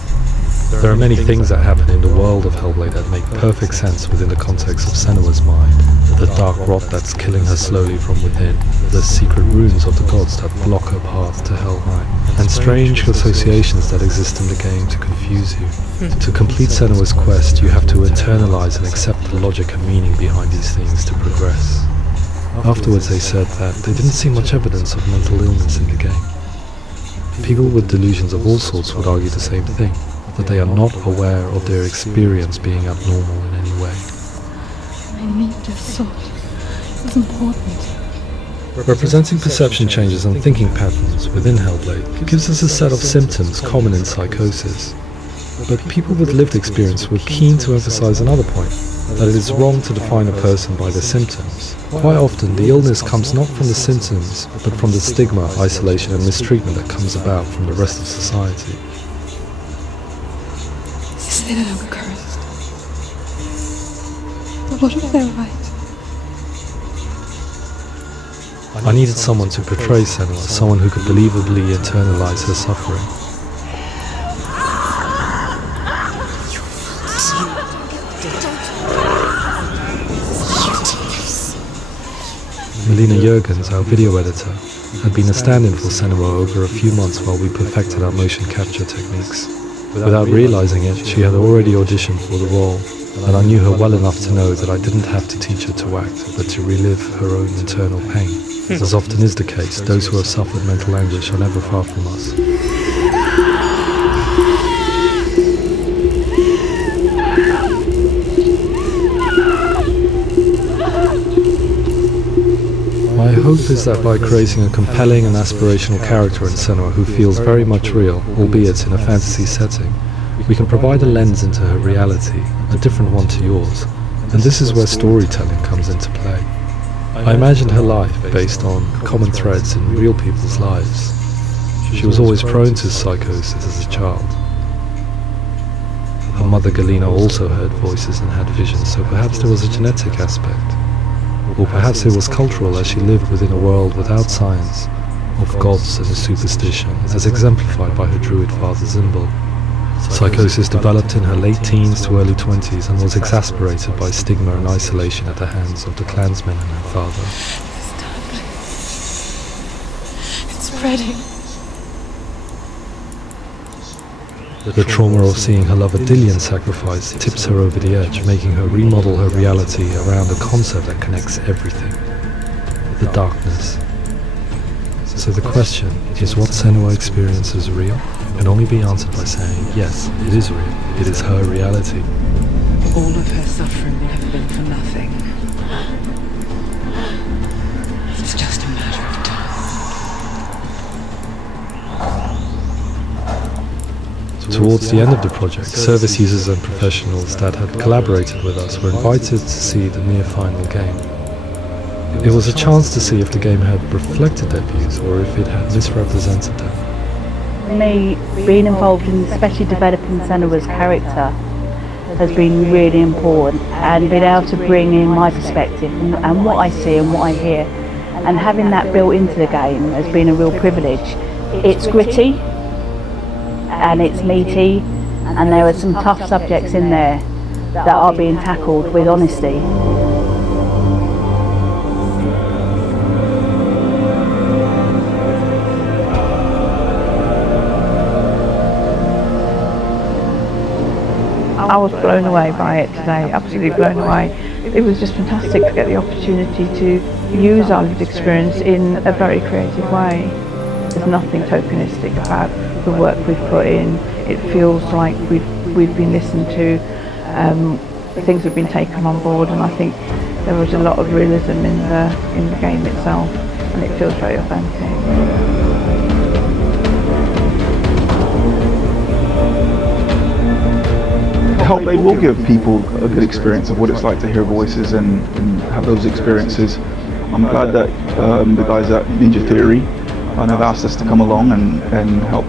There are many things that happen in the world of Hellblade that make perfect sense within the context of Senua's mind. The dark rot that's killing her slowly from within, the secret runes of the gods that block her path to Helheim, and strange associations that exist in the game to confuse you. To complete Senua's quest, you have to internalize and accept the logic and meaning behind these things to progress. Afterwards they said that they didn't see much evidence of mental illness in the game. People with delusions of all sorts would argue the same thing, that they are not aware of their experience being abnormal in any way. I need this thought. It's important. Representing perception changes and thinking patterns within Hellblade gives us a set of symptoms common in psychosis. But people with lived experience were keen to emphasize another point, that it is wrong to define a person by their symptoms. Quite often, the illness comes not from the symptoms, but from the stigma, isolation and mistreatment that comes about from the rest of society. Say that I'm cursed. But what if they're right? I needed someone to portray Senua, someone who could believably internalize her suffering. Melina Jurgens, our video editor, had been a stand-in for Senua over a few months while we perfected our motion capture techniques. Without realizing it, she had already auditioned for the role, and I knew her well enough to know that I didn't have to teach her to act, but to relive her own internal pain. As often is the case, those who have suffered mental anguish are never far from us. My hope is that by creating a compelling and aspirational character in Senua who feels very much real, albeit in a fantasy setting, we can provide a lens into her reality, a different one to yours, and this is where storytelling comes into play. I imagined her life based on common threads in real people's lives. She was always prone to psychosis as a child. Her mother Galina also heard voices and had visions, so perhaps there was a genetic aspect. Or perhaps it was cultural, as she lived within a world without science, of gods and superstition, as exemplified by her druid father Zimbal. Psychosis developed in her late teens to early 20s and was exacerbated by stigma and isolation at the hands of the clansmen and her father. It's spreading. The trauma of seeing her lover Dillian sacrificed tips her over the edge, making her remodel her reality around a concept that connects everything: the darkness. So the question is, what Senua experiences real? Can only be answered by saying, yes, it is real. It is her reality. All of her suffering will have been for nothing. It's just a matter of time. Towards the end of the project, service users and professionals that had collaborated with us were invited to see the near final game. It was a chance to see if the game had reflected their views or if it had misrepresented them. For me, being involved in especially developing Senua's character has been really important, and being able to bring in my perspective and what I see and what I hear, and having that built into the game has been a real privilege, It's gritty and it's meaty, and there are some tough subjects in there that are being tackled with honesty. I was blown away by it today, absolutely blown away. It was just fantastic to get the opportunity to use our lived experience in a very creative way. There's nothing tokenistic about the work we've put in. It feels like we've been listened to, things have been taken on board, and I think there was a lot of realism in the game itself, and it feels very authentic. Hellblade will give people a good experience of what it's like to hear voices and have those experiences. I'm glad that the guys at Ninja Theory have asked us to come along and help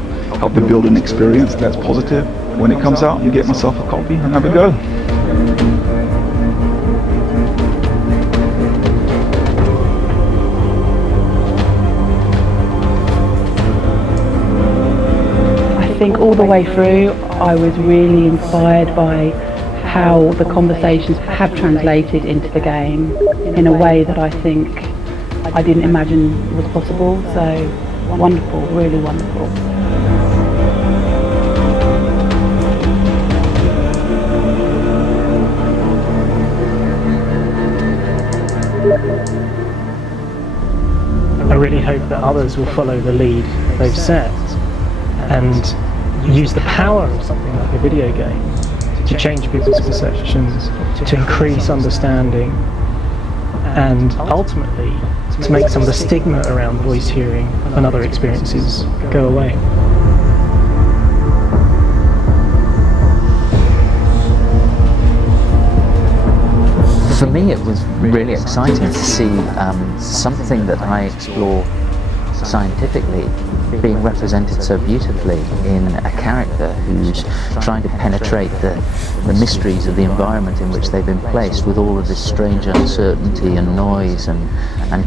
them build an experience that's positive. When it comes out, and get myself a copy and have a go. I think all the way through I was really inspired by how the conversations have translated into the game in a way that I think I didn't imagine was possible. So wonderful, really wonderful. I really hope that others will follow the lead they've set and use the power of something like a video game to change people's perceptions, to increase understanding, and ultimately to make some of the stigma around voice hearing and other experiences go away. For me, it was really exciting to see something that I explore scientifically being represented so beautifully in a character who's trying to penetrate the mysteries of the environment in which they've been placed, with all of this strange uncertainty and noise and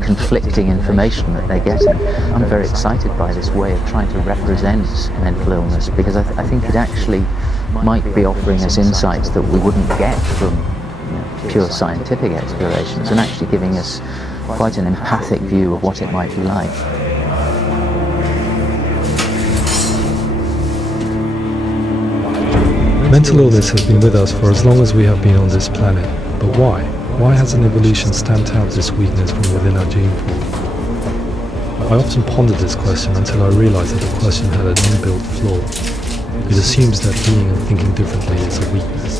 conflicting information that they're getting. I'm very excited by this way of trying to represent mental illness, because I think it actually might be offering us insights that we wouldn't get from pure scientific explorations, and actually giving us quite an empathic view of what it might be like. Mental illness has been with us for as long as we have been on this planet, but why? Why hasn't evolution stamped out this weakness from within our gene pool? I often pondered this question until I realized that the question had an inbuilt flaw. It assumes that being and thinking differently is a weakness.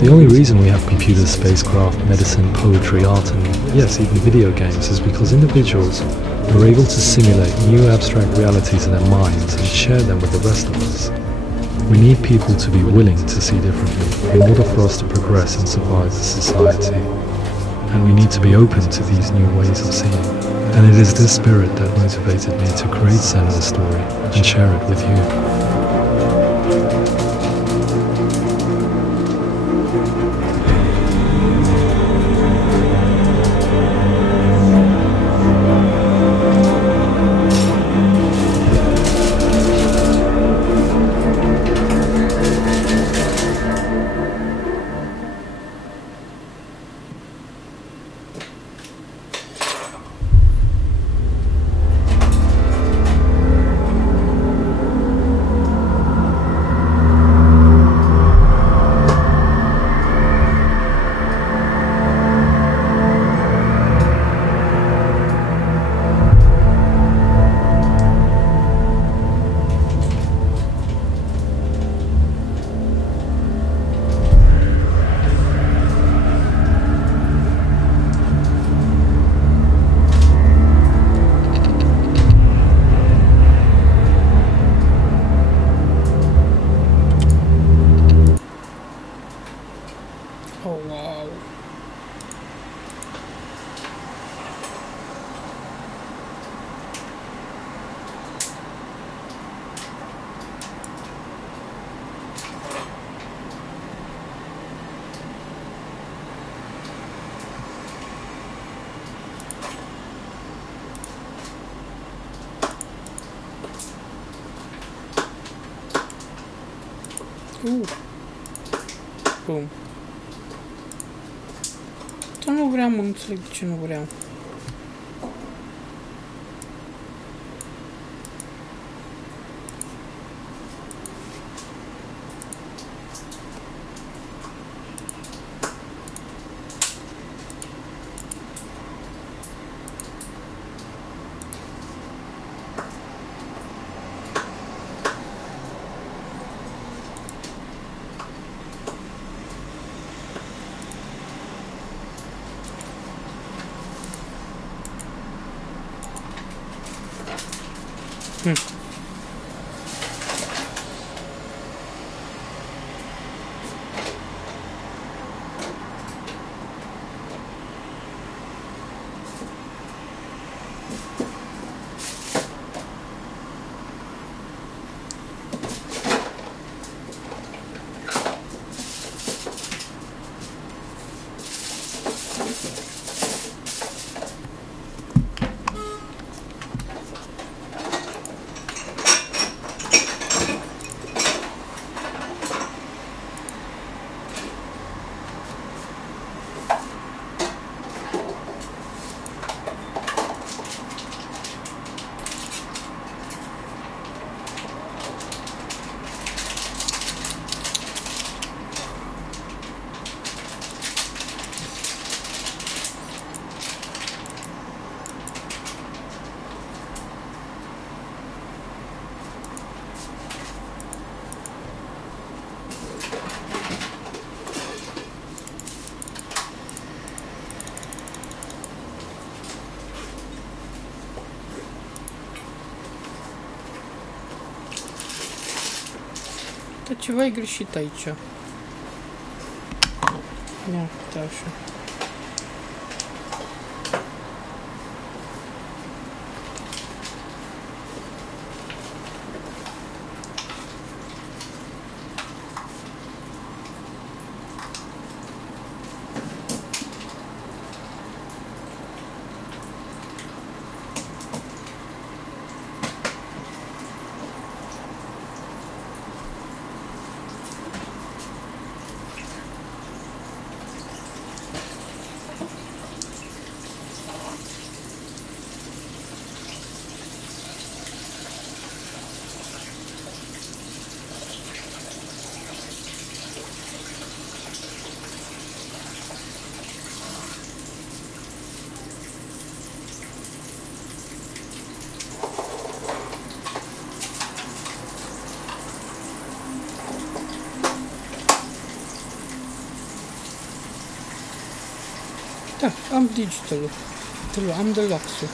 The only reason we have computers, spacecraft, medicine, poetry, art, and yes, even video games is because individuals are able to simulate new abstract realities in their minds and share them with the rest of us. We need people to be willing to see differently in order for us to progress and survive as a society. And we need to be open to these new ways of seeing. And it is this spirit that motivated me to create Senua's story and share it with you. Bum. Dar nu vreau, mă, nu înțeleg de ce nu vreau. Dar ceva e greșit aici. Ia, uite așa. Da, am digitalul. Am deluxe-ul.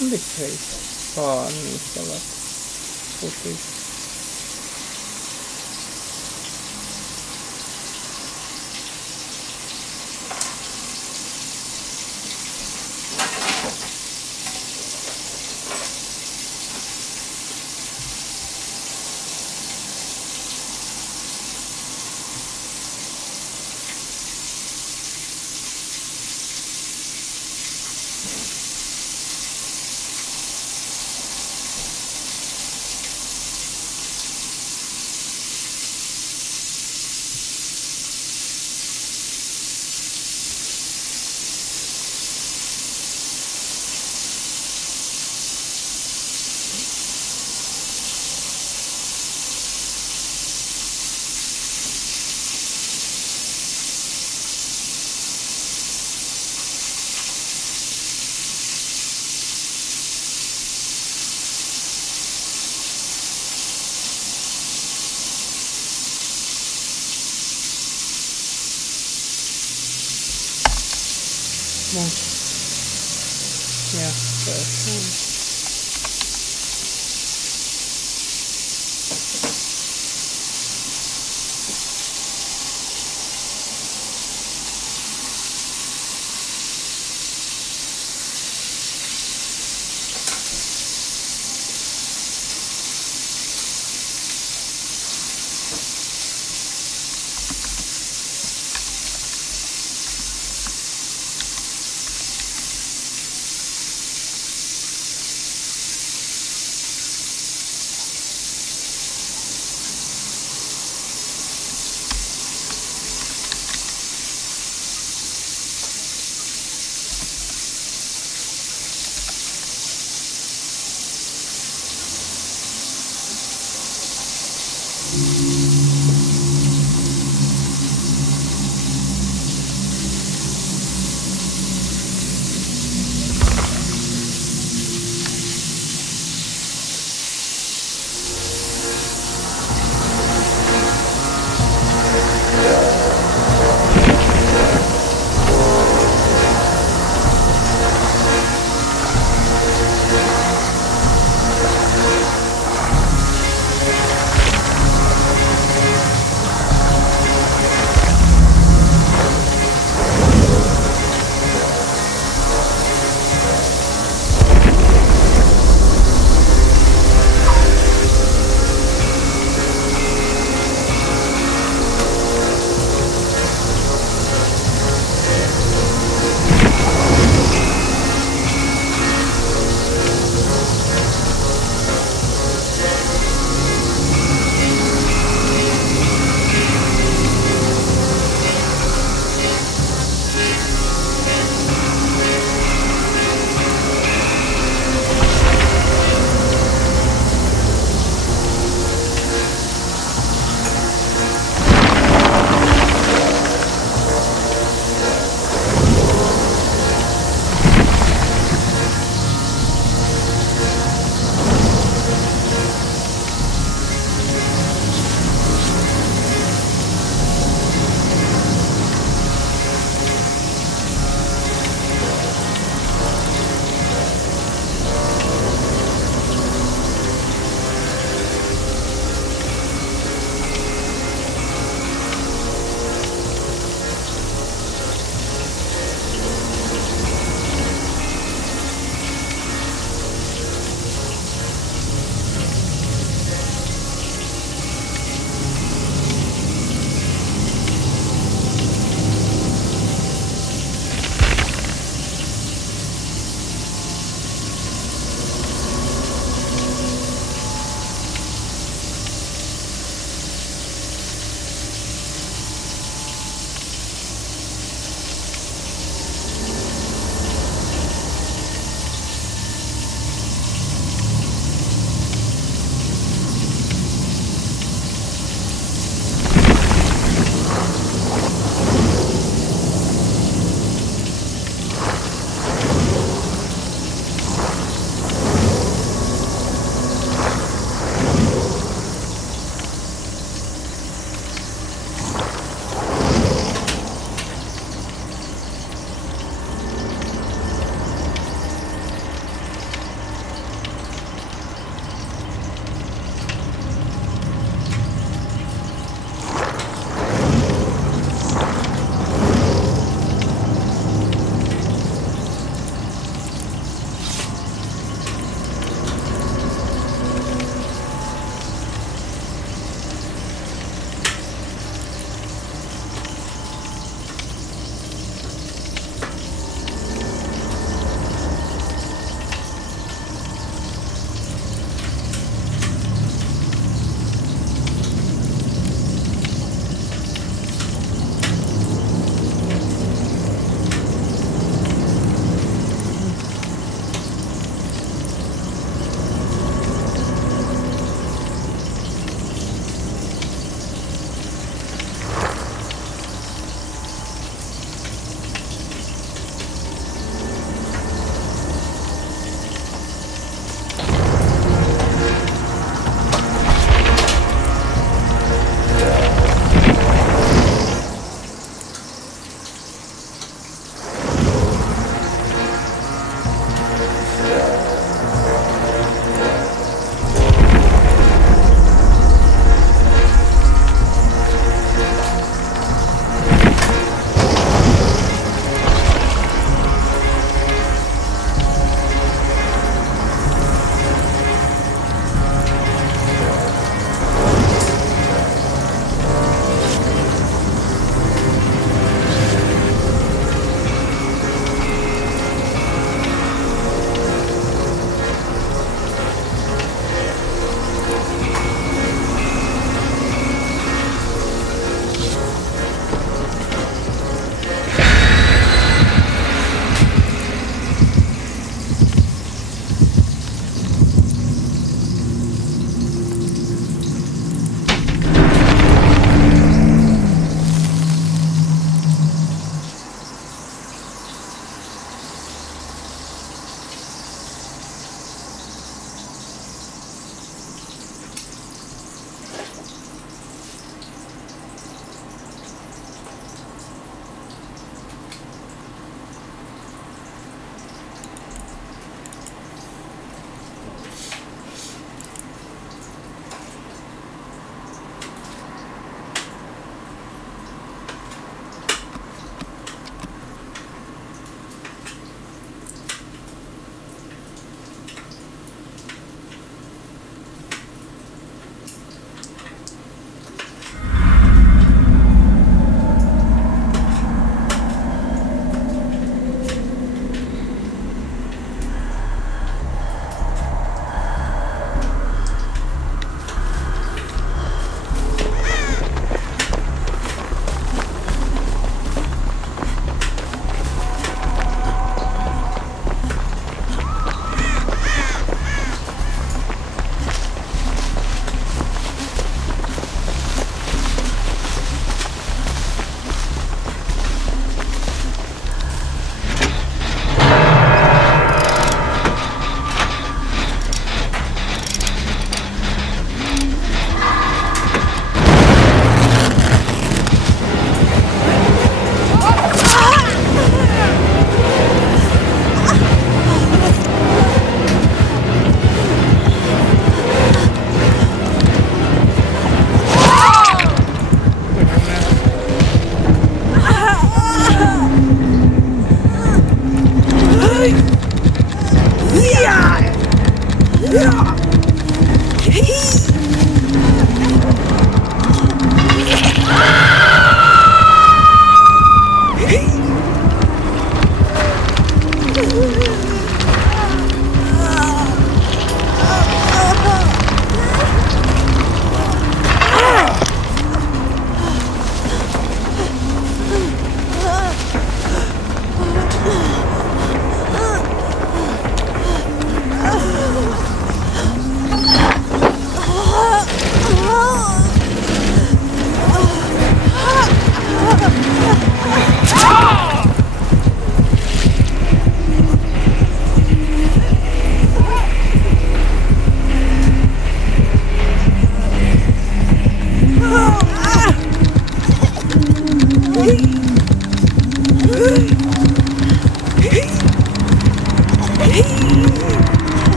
Unde crezi? Nu e instalat. Footage. Well, yeah, but,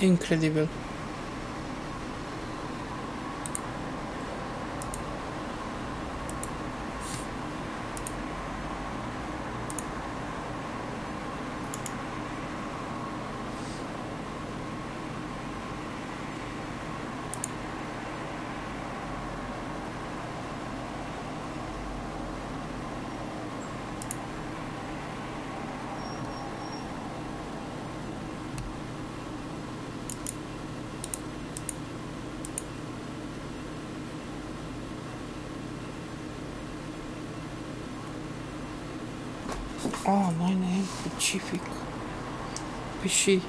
Incredibil. Oh, noi ne e specific. Păi și...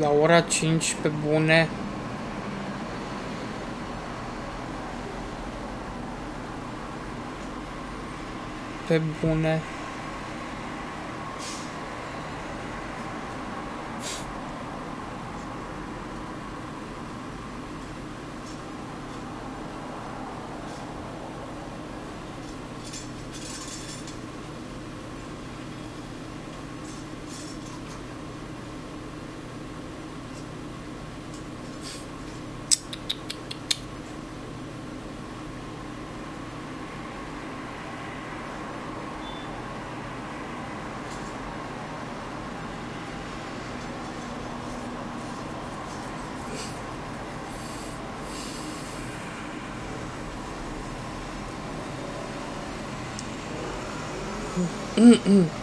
La ora 5 pe bune. Pe bune. Mm-mm.